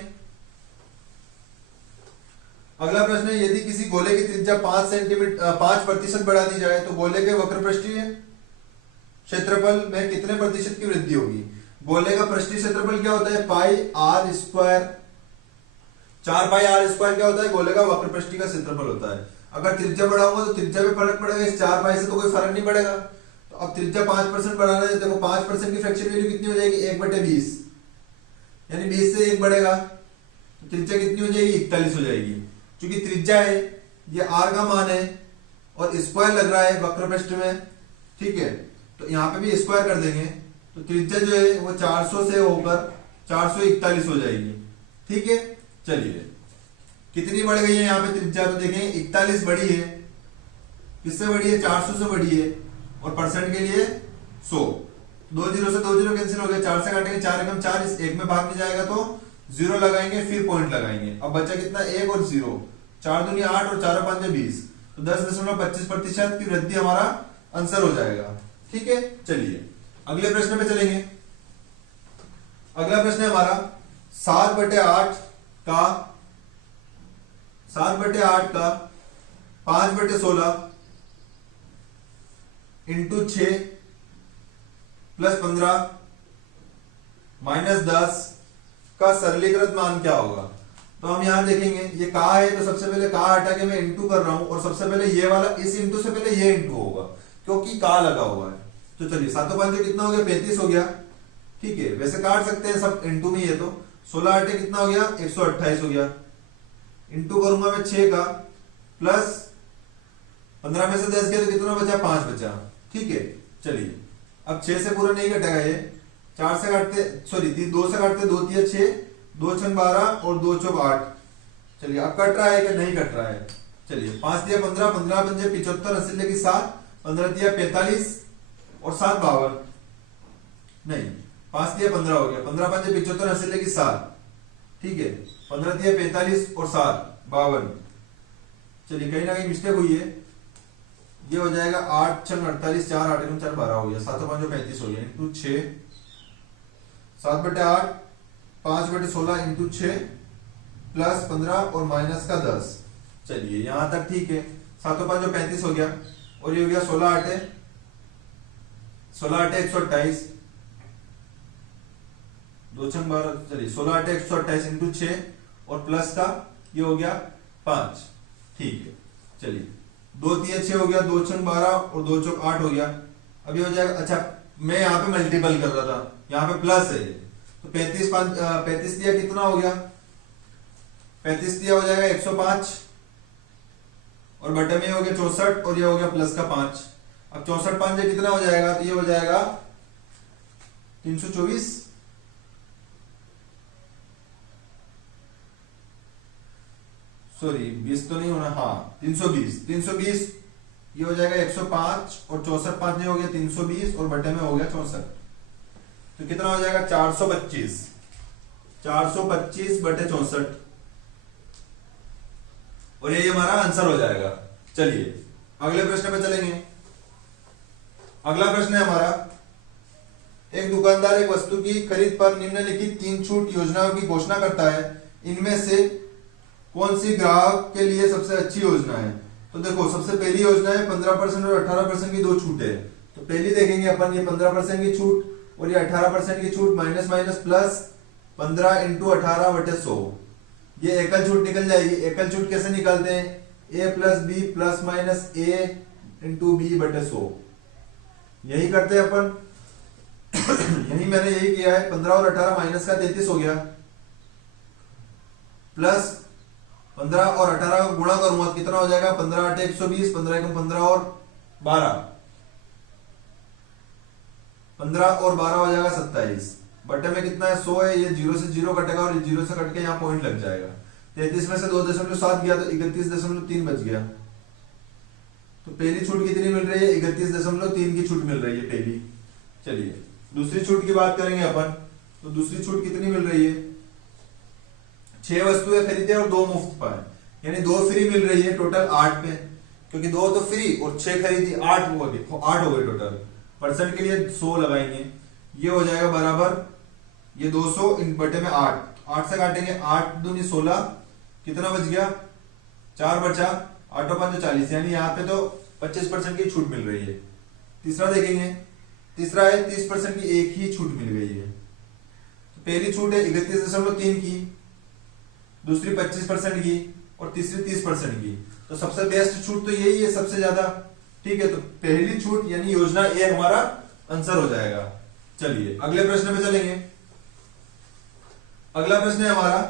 अगला प्रश्न है यदि किसी गोले की त्रिज्या 5% बढ़ा दी जाए तो गोले के वक्रपृष्ठीय क्षेत्रफल में कितने प्रतिशत की वृद्धि होगी। गोले का पृष्ठीय क्षेत्रफल क्या होता है pi r square, 4 pi r square क्या होता है, गोले का वक्रपृष्ठीय का क्षेत्रफल होता है। अगर त्रिज्या बढ़ाऊंगा तो त्रिज्या में फर्क पड़ेगा, इस 4 पाई से तो कोई फर्क नहीं पड़ेगा। तो अब त्रिज्या 5% बढ़ाना है, देखो 5% की फ्रैक्शन वैल्यू कितनी हो जाएगी 1/20, यानी 20 से 1 बढ़ेगा तो त्रिज्या कितनी हो जाएगी 41 हो जाएगी। क्योंकि त्रिज्या है ये आर का मान है और स्क्वायर लग रहा है वक्रपृष्ठ में। ठीक है, तो यहाँ पे भी स्क्वायर कर देंगे तो त्रिज्या जो है वो 400 से होकर 441 हो जाएगी। ठीक है, चलिए कितनी बढ़ गई है यहाँ पे त्रिज्या, तो देखें 41 बढ़ी है, किससे बढ़ी है 400 से बढ़ी है और परसेंट के लिए 100। 2 0 से 2 0 कैंसिल हो गया, 4 से काटेंगे 4 एकम 4, इस एक में भाग में जाएगा तो 0 लगाएंगे फिर पॉइंट लगाएंगे। अब बचा कितना 1 और 0, 4 दूनी 8 और 4 5 20, तो 10.25% की वृद्धि हमारा आंसर हो जाएगा। ठीक है, चलिए अगले प्रश्न पे चलेंगे। अगला प्रश्न है हमारा 7/8 का 5/16 इंटू 6 प्लस 15 माइनस 10 का सरलीकृत मान क्या होगा। तो हम यहां देखेंगे ये का है तो सबसे पहले का हटा के मैं इंटू कर रहा हूं और सबसे पहले ये वाला इस इंटू से पहले ये इंटू होगा क्योंकि का लगा हुआ है। तो चलिए 7 5 कितना हो गया 35 हो गया। ठीक है, वैसे काट सकते हैं सब इंटू में, ये तो 16 8 कितना हो गया 128 हो गया। इंटू करूंगा मैं 6 का प्लस 15 में से 10 गया तो कितना बचा 5 बचा। ठीक है, चलिए अब 6 से पूरा नहीं कटेगा ये, 4 से काटते सॉरी 2 से काटते 2 3 6, 2 6 12 और 2 4 8। चलिए अब कट रहा है कि नहीं कट रहा है। चलिए 5 दिया 15, 15 पंजे 75, 80 लगी 7, 15 दिया 45 और 7 52, नहीं 5 दिया 15 हो गया, 15 पंजे 75, 80 लगी 7। ठीक है, 15 दिया 45 और 7 52। चलिए कहीं ना कहीं मिस्टेक हुई है, ये हो जाएगा 8 6 48, 4 8 4 12 हो गया, 7 5 35 हो गया इंटू 6, 7/8 5/16 इंटू 6 प्लस 15 और माइनस का 10। चलिए यहां तक ठीक है, 7 5 35 हो गया और ये हो गया 16 8 128, 2 6 12, चलिए 16 8 128 इंटू 6 और प्लस का ये हो गया 5। ठीक है, चलिए 2 3 6 हो गया, 2 6 12 और 2 4 8 हो गया। अब ये हो जाएगा, अच्छा मैं यहाँ पे मल्टीपल कर रहा था, यहाँ पे प्लस है तो 35 दिया कितना हो गया 35 दिया हो जाएगा 105 और बटे में हो गया 64 और ये हो गया प्लस का 5। अब 64 5 कितना हो जाएगा, तो ये हो जाएगा 324, सॉरी 20 तो नहीं होना, हाँ 320 ये हो जाएगा 105 और 64 5 नहीं हो गया 320 और बटे में हो गया 64, तो कितना हो जाएगा 425 बटे 64 और ये हमारा आंसर हो जाएगा। चलिए अगले प्रश्न पे चलेंगे। अगला प्रश्न है हमारा एक दुकानदार एक वस्तु की खरीद पर निम्नलिखित 3 छूट योजनाओं की घोषणा करता है, इनमें से कौन सी ग्राहक के लिए सबसे अच्छी योजना है? तो देखो, सबसे पहली योजना है 15% और 18% की 2 छूट है। तो पहली देखेंगे अपन, ये 15% की छूट और ये 18% की छूट, माइनस माइनस प्लस 15 इंटू 18/100। ये एकल छूट निकल जाएगी। एकल छूट कैसे निकालते हैं? a plus B plus minus a into b/100। यही करते हैं अपन। यही मैंने यही किया है। 15 और 18 माइनस का 33 हो गया, प्लस 15 और 18 का गुणा करूंगा कितना हो जाएगा? 15 8 120, 15 एकम 15 और 12, 15 और 12 हो जाएगा 27। बटे में कितना है? 100 है। ये 0 से 0 कटेगा और 0 से कट के यहाँ पॉइंट लग जाएगा। 33 में से 2.7 गया तो 31.3 बच गया। तो पहली छूट कितनी मिल रही है? 31.3 की छूट मिल रही है पहली। चलिए दूसरी छूट की बात करेंगे अपन। तो दूसरी छूट कितनी मिल रही है? 6 वस्तुएं खरीदे और 2 मुफ्त पाए, यानी 2 फ्री मिल रही है। टोटल 8 पे, क्योंकि 2 तो फ्री और 6 खरीदी, 8 हो गए टोटल। परसेंट के लिए 100 लगाएंगे। ये हो जाएगा बराबर, ये 200 इन बटे में 8 से काटेंगे, 8 दूनी 16, कितना बच गया? 4 बचा, 8 और 5 40, यानी यहाँ पे तो 25% की छूट मिल रही है। तीसरा देखेंगे, तीसरा है 30% की एक ही छूट मिल गई है। तो पहली छूट है 31.3 की, दूसरी 25% की और तीसरी 30% की। तो सबसे बेस्ट छूट तो यही है, सबसे ज्यादा। ठीक है, तो पहली छूट यानी योजना ए हमारा आंसर हो जाएगा। चलिए अगले प्रश्न पे चलेंगे। अगला प्रश्न है हमारा,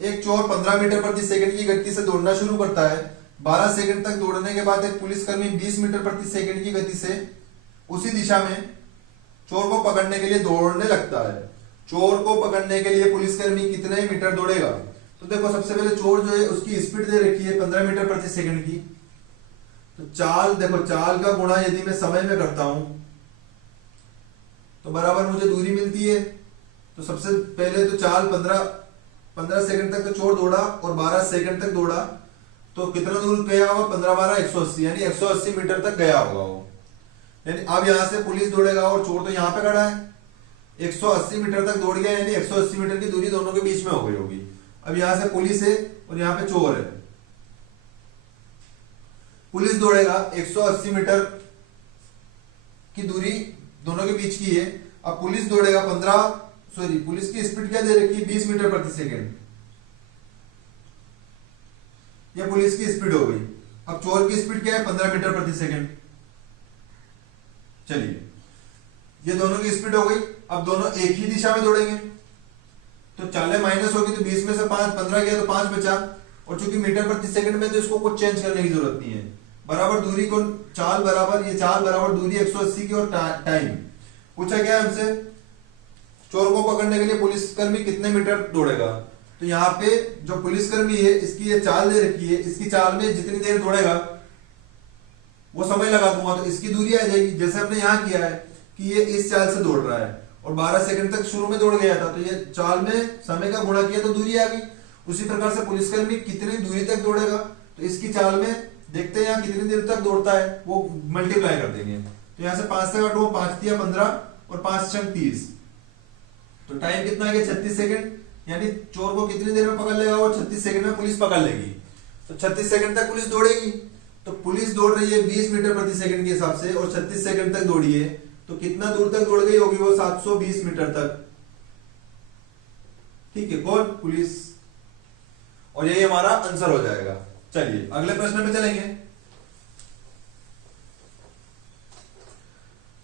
एक चोर 15 मीटर प्रति सेकंड की गति से दौड़ना शुरू करता है। 12 सेकंड तक दौड़ने के बाद एक पुलिसकर्मी 20 मीटर प्रति सेकंड की गति से उसी दिशा में चोर को पकड़ने के लिए दौड़ने लगता है। चोर को पकड़ने के लिए पुलिसकर्मी कितने मीटर दौड़ेगा? तो देखो, सबसे पहले चोर जो है उसकी स्पीड दे रखी है 15 मीटर प्रति सेकंड की। तो चाल देखो, चाल का गुणा यदि मैं समय में करता हूं तो बराबर मुझे दूरी मिलती है। तो सबसे पहले तो चाल 15 सेकंड तक तो चोर दौड़ा और 12 सेकंड तक दौड़ा, तो कितना दूर गया होगा? 15 12 180, यानी 180 मीटर तक गया होगा वो। यानी अब यहां से पुलिस दौड़ेगा और चोर तो यहां पे खड़ा है, 180 मीटर तक दौड़ गया, यानी 180 मीटर की दूरी दोनों के बीच में हो गई होगी। अब यहां से पुलिस है और यहां पे चोर है। पुलिस दौड़ेगा 180 मीटर की दूरी दोनों के बीच की है। अब पुलिस दौड़ेगा पुलिस की स्पीड क्या दे रखी है? 20 मीटर प्रति सेकंड। यह पुलिस की स्पीड हो गई। अब चोर की स्पीड क्या है? 15 मीटर प्रति सेकंड। चलिए, ये दोनों की स्पीड हो गई। अब दोनों एक ही दिशा में दौड़ेंगे, तो चालें माइनस होगी, तो 20 में से 5 15 गया तो 5 बचा। और चूंकि मीटर प्रति सेकंड में तो इसको कुछ चेंज करने की जरूरत नहीं है। बराबर दूरी को चाल बराबर, ये चाल बराबर दूरी 180 की और टाइम पूछा गया हमसे, चोर को पकड़ने के लिए पुलिसकर्मी कितने मीटर दौड़ेगा। तो यहाँ पे जो पुलिसकर्मी है इसकी ये चाल दे रखी है, इसकी चाल में जितनी देर दौड़ेगा वो समय लगा दूंगा, तो इसकी दूरी आ जाएगी। जैसे हमने यहाँ किया है कि ये इस चाल से दौड़ रहा है और 12 सेकंड तक शुरू में दौड़ गया था, तो ये चाल में समय का गुणा किया तो दूरी आ गई। उसी प्रकार से पुलिसकर्मी कितनी दूरी तक दौड़ेगा, तो इसकी चाल में देखते हैं यहाँ कितनी देर तक दौड़ता है, वो मल्टीप्लाई कर देंगे। तो यहाँ से 5 से काटो, 5 दिया 15 और 5 छंग 30, तो टाइम कितना आ गया? 36 सेकंड। यानी चोर को कितनी देर में पकड़ लेगा? वो 36 सेकंड में पुलिस पकड़ लेगी। तो 36 सेकंड तक पुलिस दौड़ेगी। तो पुलिस दौड़ रही है 20 मीटर प्रति सेकंड के हिसाब से और 36 सेकंड तक दौड़ी है, तो कितना दूर तक दौड़ गई होगी? वो 720 मीटर तक। ठीक है, कौन? पुलिस। और यही हमारा आंसर हो जाएगा। चलिए अगले प्रश्न पे चलेंगे।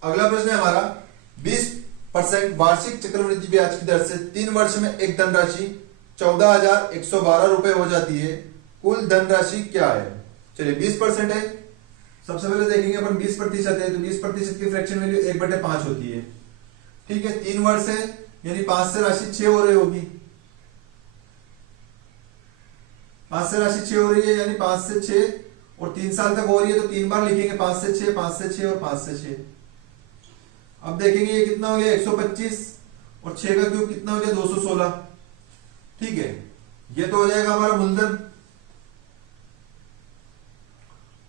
अगला प्रश्न है हमारा, 20% वार्षिक चक्रवृद्धि ब्याज की दर से 3 वर्ष में एक धनराशि 14,112 रुपए हो जाती है। कुल धनराशि क्या है? चलिए 20% है। सबसे पहले देखेंगे अपन 20% है, तो 20% की फ्रैक्शन वैल्यू 1/5 होती है। ठीक है, 3 वर्ष है, यानी 5 से राशि 6 हो रही होगी। 5 से राशि 6 हो रही है, यानी 5 से 6 और 3 साल तक हो रही है, तो 3 बार लिखेंगे, 5 से 6, 5 से 6 और 5 से 6। अब देखेंगे ये कितना हो गया? 125 और 6 का क्यूब कितना हो गया? 216। ठीक है, ये तो हो जाएगा हमारा मूलधन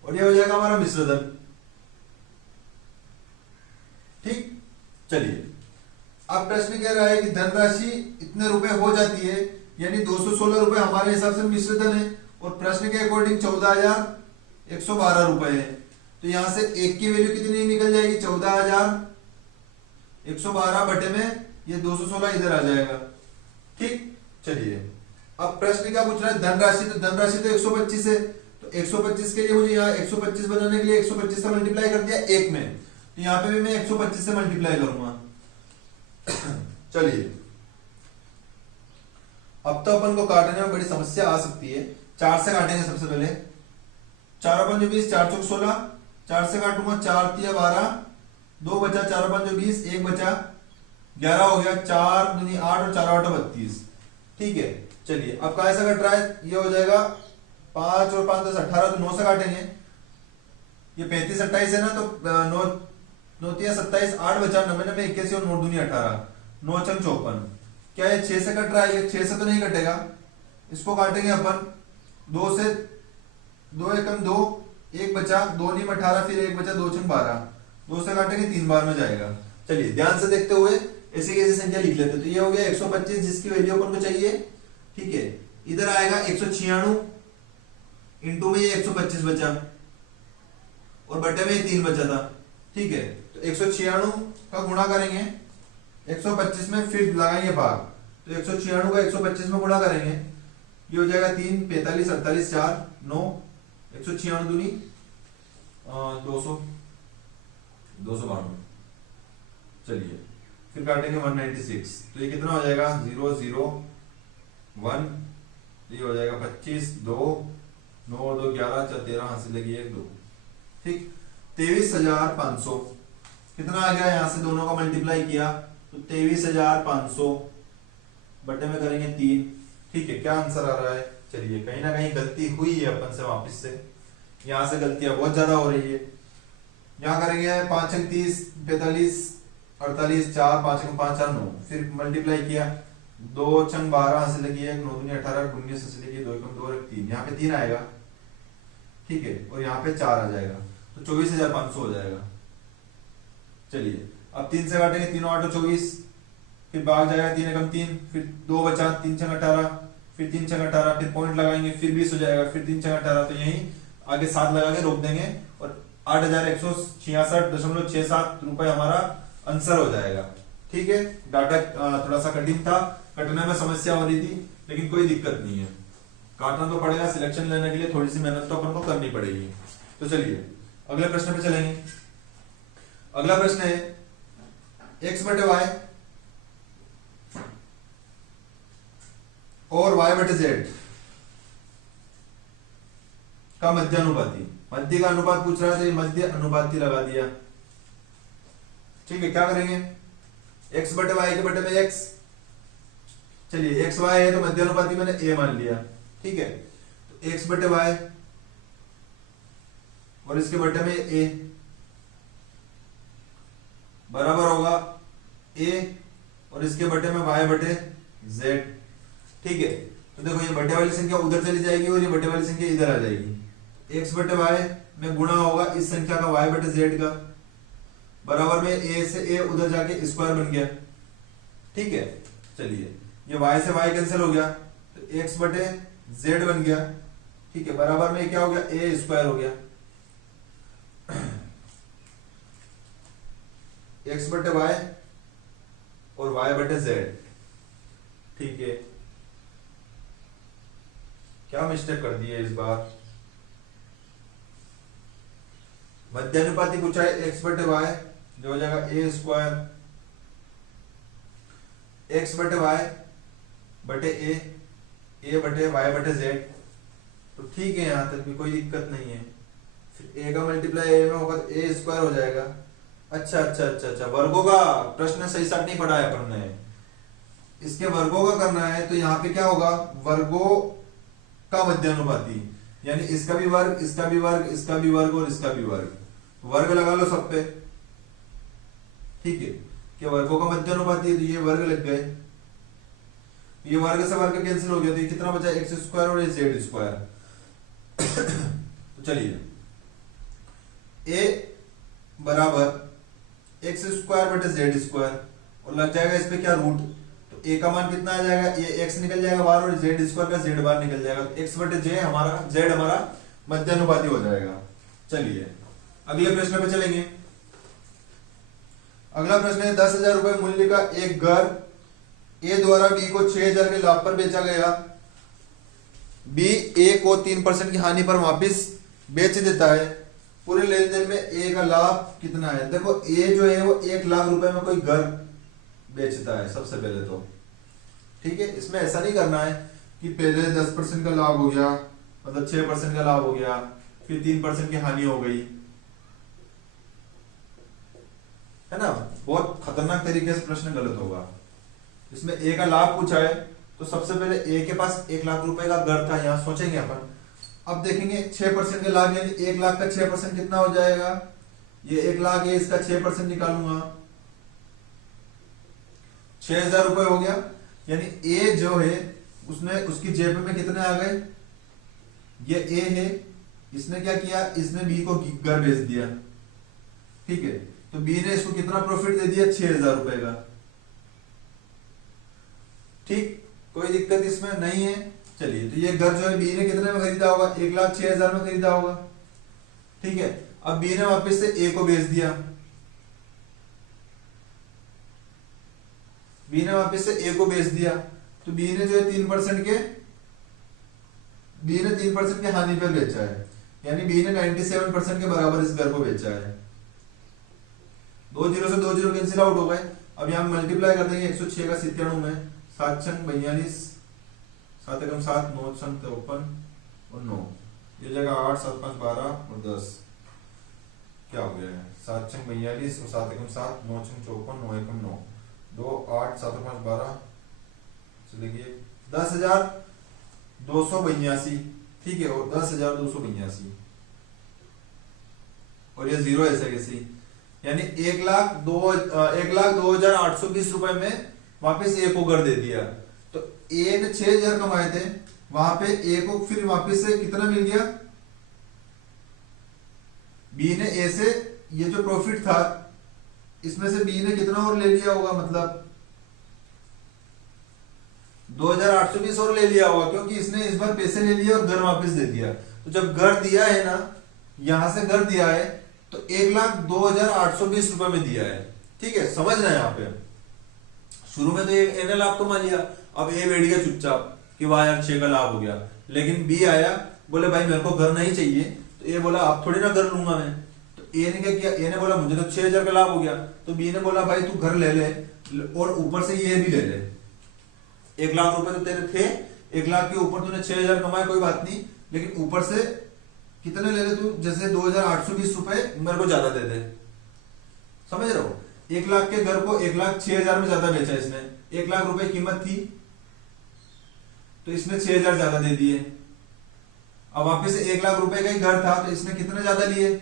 और ये हो जाएगा हमारा मिश्रधन। ठीक, चलिए अब प्रश्न कह रहा है कि धनराशि इतने रुपए हो जाती है, यानी 216 रुपए हमारे हिसाब से मिश्र धन है और प्रश्न के अकॉर्डिंग 14,112 रुपए है। तो यहां से एक की वैल्यू कितनी निकल जाएगी, 14,112 बटे में ये 216 इधर आ जाएगा। ठीक, चलिए अब प्रश्न क्या पूछ रहा है, धनराशि। तो धनराशि तो 125 है, तो 125 के लिए मुझे यहाँ 125 बनाने के लिए 125 से मल्टीप्लाई कर दिया एक में, तो यहाँ पे भी मैं 125 से मल्टीप्लाई करूंगा। चलिए अब तो अपन को काटने में बड़ी समस्या आ सकती है। 4 से काटेंगे सबसे पहले, 4 5 20, 4 चौक 16, 4 से काटूंगा, 4 3 12, 2 बचा, 4 5 20, 1 बचा, 11 हो गया, 4 दूनी 8 और 4 8 32। ठीक है, चलिए अब कैसा कट रहा है, ये हो जाएगा 5 और 5 10 18, तो 9 से काटेंगे। ये 35 28 है ना, तो 9 9 3 27, 8 बचा, 9 9 81 और 9 दूनी 18, 9 चंग 54। क्या ये 6 से कट रहा है, ये 6 से तो नहीं कटेगा, इसको काटेंगे अपन 2 से, 2 एकम 2, 1 बचा, 2 नीम 18, फिर 1 बचा, 2 चंग 12, 2 से काटेंगे 3 बार में जाएगा। चलिए ध्यान से देखते हुए ऐसी कैसी संख्या लिख लेते। तो ये हो गया 125 जिसकी वैल्यू अपन को चाहिए। ठीक है, इधर आएगा 196 इंटू में ये 125 बचा और बटे में 3 बचा था। ठीक है, तो 196 का गुणा करेंगे 125 में, फिर लगाएंगे भाग, तो 196 का 125 में गुणा करेंगे, ये हो जाएगा 3 45 48 4 9, 196 दूनी 200 292। चलिए फिर काटेंगे 196, तो ये कितना हो जाएगा 0 0 1, ये हो जाएगा 25 2 9 2 11 4 13 हाथ से लगी 1 2। ठीक, 23,500 कितना आ गया, यहां से दोनों का मल्टीप्लाई किया तो 23,500 बटे में करेंगे 3। ठीक है, क्या आंसर आ रहा है, चलिए कहीं ना कहीं गलती हुई है अपन से, वापस से यहां से गलतियां बहुत ज्यादा हो रही है। यहां करेंगे 5 अंक 30 45 48 4 5 अंक 5 4 9, फिर मल्टीप्लाई किया 2 चंग 12 से लगी 1 9 दूनी 18 19 से लगी 2 एकम 2 और 3, यहाँ पे 3 आएगा। ठीक है, और यहाँ पे 4 आ जाएगा, तो 24,500 हो जाएगा। चलिए अब 3 से काटेंगे, 3 8 24, फिर भाग जाएगा 3 एकम 3, फिर 2 बचा, 3 चंग 18, फिर 3 चंग 18, फिर पॉइंट लगाएंगे, फिर 20 हो जाएगा, फिर 3 चंग 18, तो यही आगे 7 लगा के रोक देंगे और 8,166.67 रुपए हमारा आंसर हो जाएगा। ठीक है, डाटा थोड़ा सा कठिन था, कटने में समस्या हो रही थी, लेकिन कोई दिक्कत नहीं है, काटना तो पड़ेगा, सिलेक्शन लेने के लिए थोड़ी सी मेहनत तो अपन को करनी पड़ेगी। तो चलिए अगले प्रश्न पे चलेंगे। अगला प्रश्न है x बटे y और y बटे z का मध्य अनुपाती। मध्य का अनुपात पूछ रहा है, तो मध्य अनुपाती लगा दिया। ठीक है, क्या करेंगे, x बटे y के बटे में x, चलिए x y है तो मध्य अनुपाती मैंने a मान लिया। ठीक है, तो x बटे y और इसके बटे में a बराबर होगा a और इसके बटे में y बटे z। ठीक है, तो देखो ये बटे वाली संख्या उधर चली जाएगी और ये बटे वाली संख्या इधर आ जाएगी, x बटे y में गुणा होगा इस संख्या का y बटे z का, बराबर में a से a उधर जाके स्क्वायर बन गया। ठीक है, चलिए ये y से y कैंसिल हो गया, तो x बटे z बन गया। ठीक है, बराबर में क्या हो गया, a स्क्वायर हो गया, x बटे y और y बटे z। ठीक है, क्या मिस्टेक कर दी है इस बार, मध्यानुपाती पूछा है x बटे y, जो हो जाएगा a स्क्वायर x बटे y बटे a बटे y बटे z। तो ठीक है, यहां तक भी कोई दिक्कत नहीं है। फिर a का मल्टीप्लाई a में होगा तो a स्क्वायर हो जाएगा। अच्छा अच्छा अच्छा अच्छा, वर्गों का प्रश्न सही साथ नहीं पढ़ा है अपन ने, इसके वर्गों का करना है, तो यहाँ पे क्या होगा, वर्गों का मध्यानुपाती, यानी इसका भी वर्ग इसका भी वर्ग इसका भी वर्ग और इसका भी वर्ग, वर्ग लगा लो सब पे। ठीक है, कि वर्गों का मध्यानुपाती है, तो ये वर्ग लग गए, ये वर्ग से वर्ग कैंसिल हो गया, तो ये कितना बचा, एक्स स्क्वायर और जेड स्क्वायर। तो चलिए a बराबर एक्स स्क्वायर बटे जेड स्क्वायर, और लग जाएगा इस पे क्या रूट, तो a का मान कितना आ जाएगा, ये x निकल जाएगा बाहर और z स्क्वायर का z बार निकल जाएगा, तो x बटे j हमारा z हमारा मध्यानुपाती हो जाएगा। चलिए अगले प्रश्न पे चलेंगे। अगला प्रश्न है 10,000 रुपए मूल्य का एक घर ए द्वारा बी को 6,000 के लाभ पर बेचा गया। बी ए को 3% की हानि पर वापस बेच देता है। पूरे लेन देन में ए का लाभ कितना है? देखो ए जो है वो 1 लाख रुपए में कोई घर बेचता है सबसे पहले तो, ठीक है। इसमें ऐसा नहीं करना है कि पहले 10% का लाभ हो गया, मतलब 6% का लाभ हो गया, फिर 3% की हानि हो गई, है ना। बहुत खतरनाक तरीके से प्रश्न गलत होगा। इसमें ए का लाभ पूछा है तो सबसे पहले ए के पास 1 लाख रुपए का घर था, यहां सोचेंगे अपन। अब देखेंगे 6% के लाभ, यानी 1 लाख का 6% कितना हो जाएगा, ये 1 लाख है, इसका 6% निकालूंगा, 6,000 रुपए हो गया। यानी ए जो है उसने उसकी जेब में कितने आ गए, ये ए है, इसने क्या किया, इसने बी को घर बेच दिया, ठीक है। तो बी ने इसको कितना प्रॉफिट दे दिया, 6,000 रुपए का, ठीक, कोई दिक्कत इसमें नहीं है। चलिए तो ये घर जो है बी ने कितने में खरीदा होगा, 1,06,000 में खरीदा होगा, ठीक है। अब बी ने वापस से ए को बेच दिया, बी ने वापस से ए को बेच दिया, तो बी ने जो है 3% के हानि पर बेचा है, यानी बी ने 97% के बराबर इस घर को बेचा है। 2 0 से 2 0 कैंसिल आउट हो गए। अब यहां मल्टीप्लाई कर देंगे 106 का 97 में, 7 छंग 42, 7 एकम 7, 9 छंग 53 और 9, ये जगह 8 7 5 12 और 10 क्या हो गया है, 7 छंग 42 और 7 एकम 7, 9 छंग 54, 9 एकम 9, 2 8 7 5 12, चलिए 10,282, ठीक है, और 10,282 और ये जीरो ऐसे कैसी, यानी 1,02,820 रुपए में वापस ए को घर दे दिया। तो ए ने 6,000 कमाए थे, वहां पे ए को फिर वापस से कितना मिल गया, बी ने ए से ये जो प्रॉफिट था इसमें से बी ने कितना और ले लिया होगा, मतलब 2,820 और ले लिया होगा, क्योंकि इसने इस बार पैसे ले लिए और घर वापस दे दिया। तो जब घर दिया है ना, यहां से घर दिया है तो 1,02,820 रुपए में दिया है, ठीक है, समझना है यहाँ पे। शुरू में तो ए ने लाभ कमा लिया, अब ए बैठ गया चुपचाप कि वाह यार 6 का लाभ हो गया, लेकिन बी आया बोले भाई मेरे को घर नहीं चाहिए, तो ए बोला अब थोड़ी ना घर लूंगा मैं। तो ए ने क्या किया, ए ने बोला मुझे तो 6,000 का लाभ हो गया, तो बी ने बोला भाई तू घर ले ले और ऊपर से ये भी ले ले, 1 लाख रुपए तो तेरे थे, 1 लाख के ऊपर तूने 6,000 कमाए कोई बात नहीं, लेकिन ऊपर से कितने ले ले तू, जैसे 2,820 रुपए मेरे को ज्यादा दे दे, समझ रहे हो। 1 लाख के घर को 1,06,000 में ज्यादा बेचा इसने, 1 लाख रुपए कीमत थी तो इसने 6,000 ज्यादा दे दिए। अब वापस से 1 लाख रुपए का ही घर था तो इसने कितने ज्यादा लिए,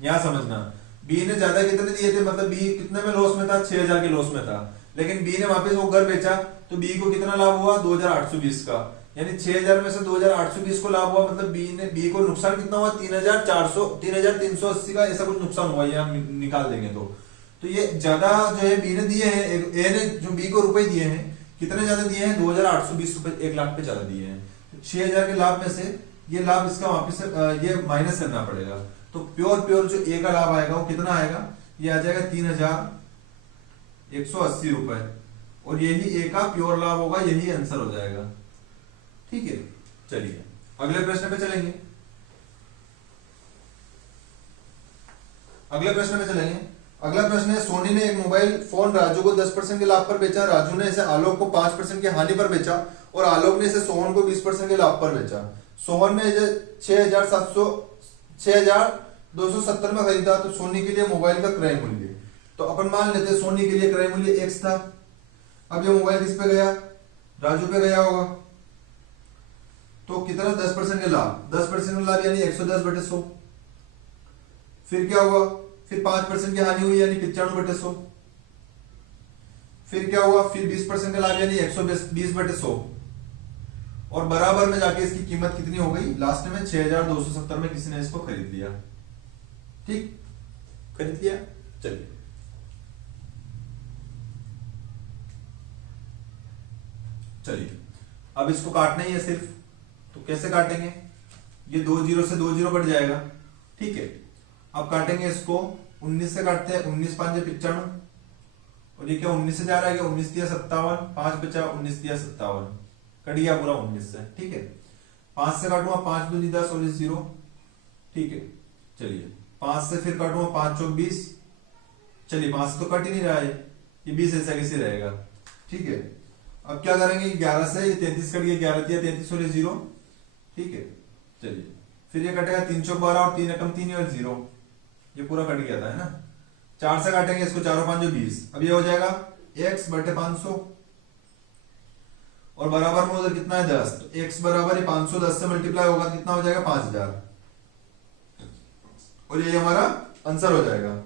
यहां समझना, बी ने ज्यादा कितने दिए थे, मतलब बी कितने में लॉस में था, 6,000 के लॉस में था, लेकिन बी ने वापस वो घर बेचा तो बी को कितना लाभ हुआ, 2,820 का, यानी 6,000 में से 2,820 को लाभ हुआ, मतलब बी को नुकसान कितना हुआ, 3,380 का ऐसा कुछ नुकसान हुआ, ये हम निकाल देंगे। तो ये ज्यादा जो है बी ने दिए हैं, ए ने जो बी को रुपए दिए हैं, कितने ज्यादा दिए हैं, 2,820 रुपए 1 लाख पे ज्यादा दिए हैं। 6,000 के लाभ में से ये लाभ इसका वापिस ये माइनस करना पड़ेगा, तो प्योर जो ए का लाभ आएगा वो कितना आएगा, ये आ जाएगा 3,180 रुपए, और यही ए का प्योर लाभ होगा, यही आंसर हो जाएगा, ठीक है। चलिए अगले प्रश्न पे चलेंगे। अगला प्रश्न है, सोनी ने एक मोबाइल फोन राजू को 10% के लाभ पर बेचा, राजू ने इसे आलोक को 5% की हानि पर बेचा और आलोक ने इसे सोहन को 20% के लाभ पर बेचा। सोहन ने इसे 6,270 में खरीदा, तो सोनी के लिए मोबाइल का क्रय मूल्य, तो अपन मान लेते हैं सोनी के लिए क्रय मूल्य X था। अब ये मोबाइल किस पे गया, राजू पे गया होगा, तो कितना 10% के लाभ, 10% का लाभ यानी 110/100, फिर क्या हुआ, फिर 5% की हानि हुई यानी 95/100, फिर क्या हुआ, फिर 20% का लाभ यानी 120/100, और बराबर में जाके इसकी कीमत कितनी हो गई, लास्ट में 6,270 में किसी ने इसको खरीद लिया, ठीक, खरीद लिया। चलिए चलिए अब इसको काटना ही है सिर्फ, तो कैसे काटेंगे, ये 2 0 से 2 0 कट जाएगा, ठीक है। अब काटेंगे इसको, 19 से काटते हैं, 19 5 95, और ये क्या 19 से जा रहा है, क्या 19 दिया 57, 5 बचा 19 दिया 57, कट गया पूरा 19 से, ठीक है। 5 से काटूंगा, 5 दूनी 10 और 0, ठीक है। चलिए 5 से फिर काटूंगा, 5 चौक 20, चलिए 5 तो कट ही नहीं रहा है, ये 20 ऐसा कैसे रहेगा, ठीक है। अब क्या करेंगे, 11 से ये 33 कट गया, 11 दिया 33 और 0, ठीक है। चलिए फिर ये कटेगा 3 चौक 12 और 3 एकम 3 और 0, ये पूरा कट गया था, है ना। 4 से काटेंगे इसको, 4 और 5 20, अब ये हो जाएगा x बटे 500, और बराबर में उधर कितना है 10, तो x बराबर है 500, 10 से मल्टीप्लाई होगा कितना हो जाएगा 5000, और ये हमारा आंसर हो जाएगा।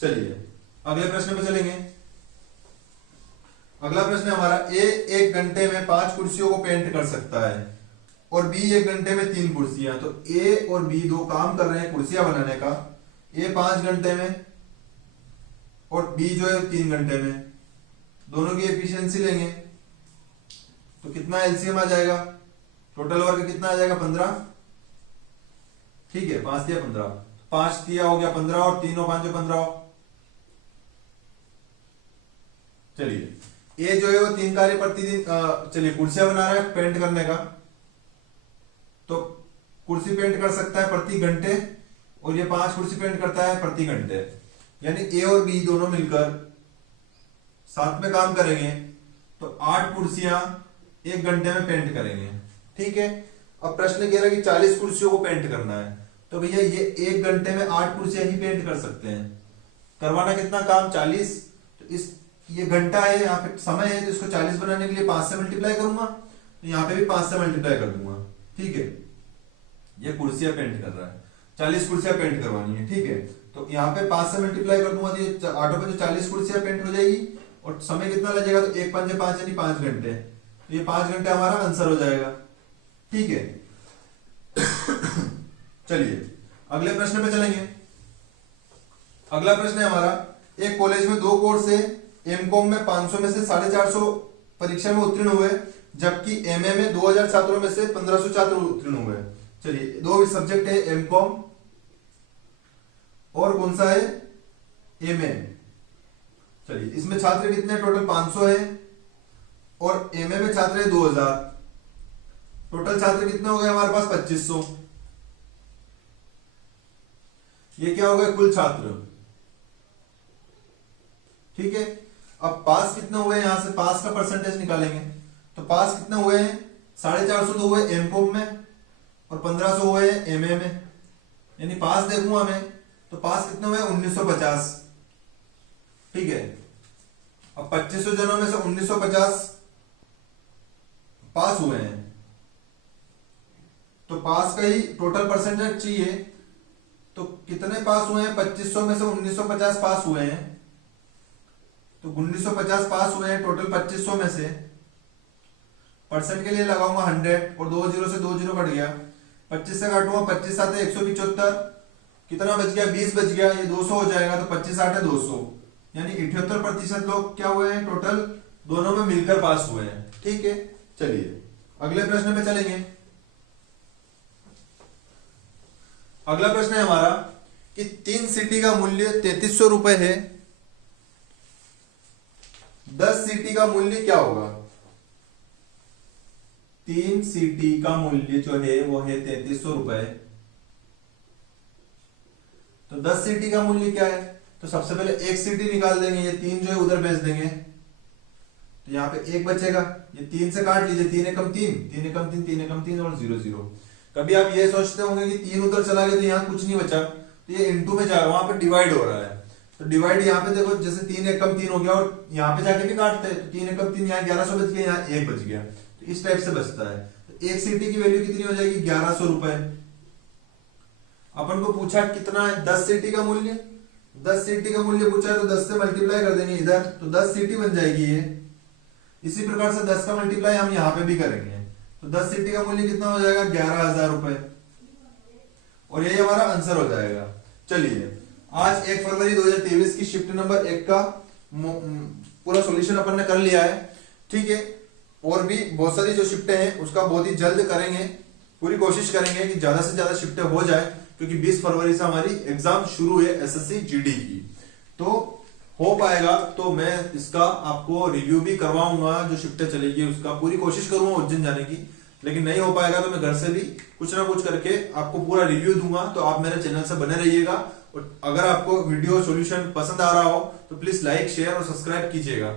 चलिए अगले प्रश्न पे चलेंगे। अगला प्रश्न हमारा, ए 1 घंटे में 5 कुर्सियों को पेंट कर सकता है और बी 1 घंटे में 3 कुर्सियां, तो ए और बी दो काम कर रहे हैं कुर्सियां बनाने का, ए 5 घंटे में और बी जो है 3 घंटे में, दोनों की एफिशिएंसी लेंगे तो कितना एलसीएम आ जाएगा, टोटल वर्क कितना आ जाएगा 15, ठीक है। 5 दिया 15, 5 दिया हो गया 15 और 3 और 5 15। चलिए ए जो है वो 3 कार्य प्रतिदिन, चलिए कुर्सियां बना रहा है पेंट करने का, तो कुर्सी पेंट कर सकता है प्रति घंटे, और ये 5 कुर्सी पेंट करता है प्रति घंटे, यानी ए और बी दोनों मिलकर साथ में काम करेंगे तो 8 कुर्सियां 1 घंटे में पेंट करेंगे, ठीक है। अब प्रश्न कह रहा है कि 40 कुर्सियों को पेंट करना है, तो भैया ये 1 घंटे में 8 कुर्सियां ही पेंट कर सकते हैं, करवाना कितना काम 40, तो इस ये घंटा है, यहाँ पे समय है, तो इसको 40 बनाने के लिए 5 से मल्टीप्लाई करूंगा, तो यहाँ पे भी 5 से मल्टीप्लाई कर दूंगा, ठीक है। ये कुर्सियां पेंट कर रहा है, 40 कुर्सियां पेंट करवानी है, ठीक है। तो यहाँ पे 5 से मल्टीप्लाई कर दूंगा, तो ये ऑटो पे जो 40 कुर्सियां पेंट हो जाएगी, और समय कितना लगेगा, तो 1 5 5 यानी 5 घंटे, तो ये 5 घंटे हमारा आंसर हो जाएगा, ठीक है। चलिए अगले प्रश्न पे चलेंगे। अगला प्रश्न है हमारा, एक कॉलेज में 2 कोर्स है, एमकॉम में 500 में से 450 परीक्षा में उत्तीर्ण हुए, जबकि एमए में 2000 छात्रों में से 1500 छात्र उत्तीर्ण हुए। चलिए 2 सब्जेक्ट है, एमकॉम और कौन सा है एमए। चलिए इसमें छात्र कितने, टोटल 500 है, और एमए में छात्र है 2000, टोटल छात्र कितने हो गए हमारे पास 2500, ये क्या हो गए कुल छात्र, ठीक है। अब पास कितने हुए, यहां से पास का परसेंटेज निकालेंगे, तो पास कितने हुए हैं 450 तो हुए एमकॉम में, और 1500 हुए हैं एमए में, यानी पास देखूंगा मैं तो पास कितने हुए 1950, ठीक है। अब 2500 जनों में से 1950 पास हुए हैं, तो पास का ही टोटल परसेंटेज चाहिए, तो कितने पास हुए हैं 2500 में से 1950 पास हुए हैं, तो 1950 पास हुए हैं टोटल 2500 में से, परसेंट के लिए लगाऊंगा 100, और 2 0 से 2 0 कट गया, 25 से काटूंगा, 25 7 175, कितना बच गया 20 बच गया, ये 200 हो जाएगा, तो 25 8 है 200, यानी 78% लोग क्या हुए हैं टोटल दोनों में मिलकर पास हुए हैं, ठीक है। चलिए अगले प्रश्न पे चलेंगे। अगला प्रश्न है हमारा कि 3 सीटी का मूल्य 3300 रुपए है, 10 सीटी का मूल्य क्या होगा। 3 सीटी का मूल्य जो है वो है 3300 रुपए, तो 10 सीटी का मूल्य क्या है, तो सबसे पहले 1 सीटी निकाल देंगे, ये 3 जो है उधर भेज देंगे, तो यहाँ पे 1 बचेगा, ये 3 से काट लीजिए, 3 एकम 3 3 एकम 3 3 एकम 3 और 0 0। कभी आप ये सोचते होंगे कि 3 उधर चला गया तो यहाँ कुछ नहीं बचा, तो ये इनटू में जा रहा है, वहां पे डिवाइड हो रहा है, तो डिवाइड यहाँ पे देखो, जैसे 3 एकम 3 हो गया, और यहाँ पे जाके भी काटते हैं, तो 3 एकम 3 यहाँ 1100 बच गया, यहाँ 1 बच गया, तो इस टाइप से बचता है। तो 1 सीटी की वैल्यू कितनी हो जाएगी 1100 रुपए। अपन को पूछा कितना है 10 सीटी का मूल्य, 10 सीटी का मूल्य पूछा है, तो 10 से मल्टीप्लाई कर देंगे इधर, तो 10 सीटी बन जाएगी ये। इसी प्रकार से 10 का मल्टीप्लाई हम यहाँ पे भी करेंगे, तो 10 सीटी का मूल्य कितना हो जाएगा 11,000 रुपए, और यही हमारा आंसर हो जाएगा। चलिए आज 1 फरवरी 2023 की शिफ्ट नंबर 1 का पूरा सॉल्यूशन अपन ने कर लिया है, ठीक है। और भी बहुत सारी जो शिफ्टें हैं उसका बहुत ही जल्द करेंगे, पूरी कोशिश करेंगे कि ज्यादा से ज्यादा शिफ्टें हो जाए, क्योंकि 20 फरवरी से हमारी एग्जाम शुरू है एसएससी जीडी की। तो हो पाएगा तो मैं इसका आपको रिव्यू भी करवाऊंगा, जो शिफ्टें चलेगी उसका पूरी कोशिश करूंगा उज्जैन जाने की। लेकिन नहीं हो पाएगा तो मैं घर से भी कुछ ना कुछ करके आपको पूरा रिव्यू दूंगा। तो आप मेरे चैनल से बने रहिएगा, और अगर आपको वीडियो सॉल्यूशन पसंद आ रहा हो तो प्लीज लाइक, शेयर और सब्सक्राइब कीजिएगा।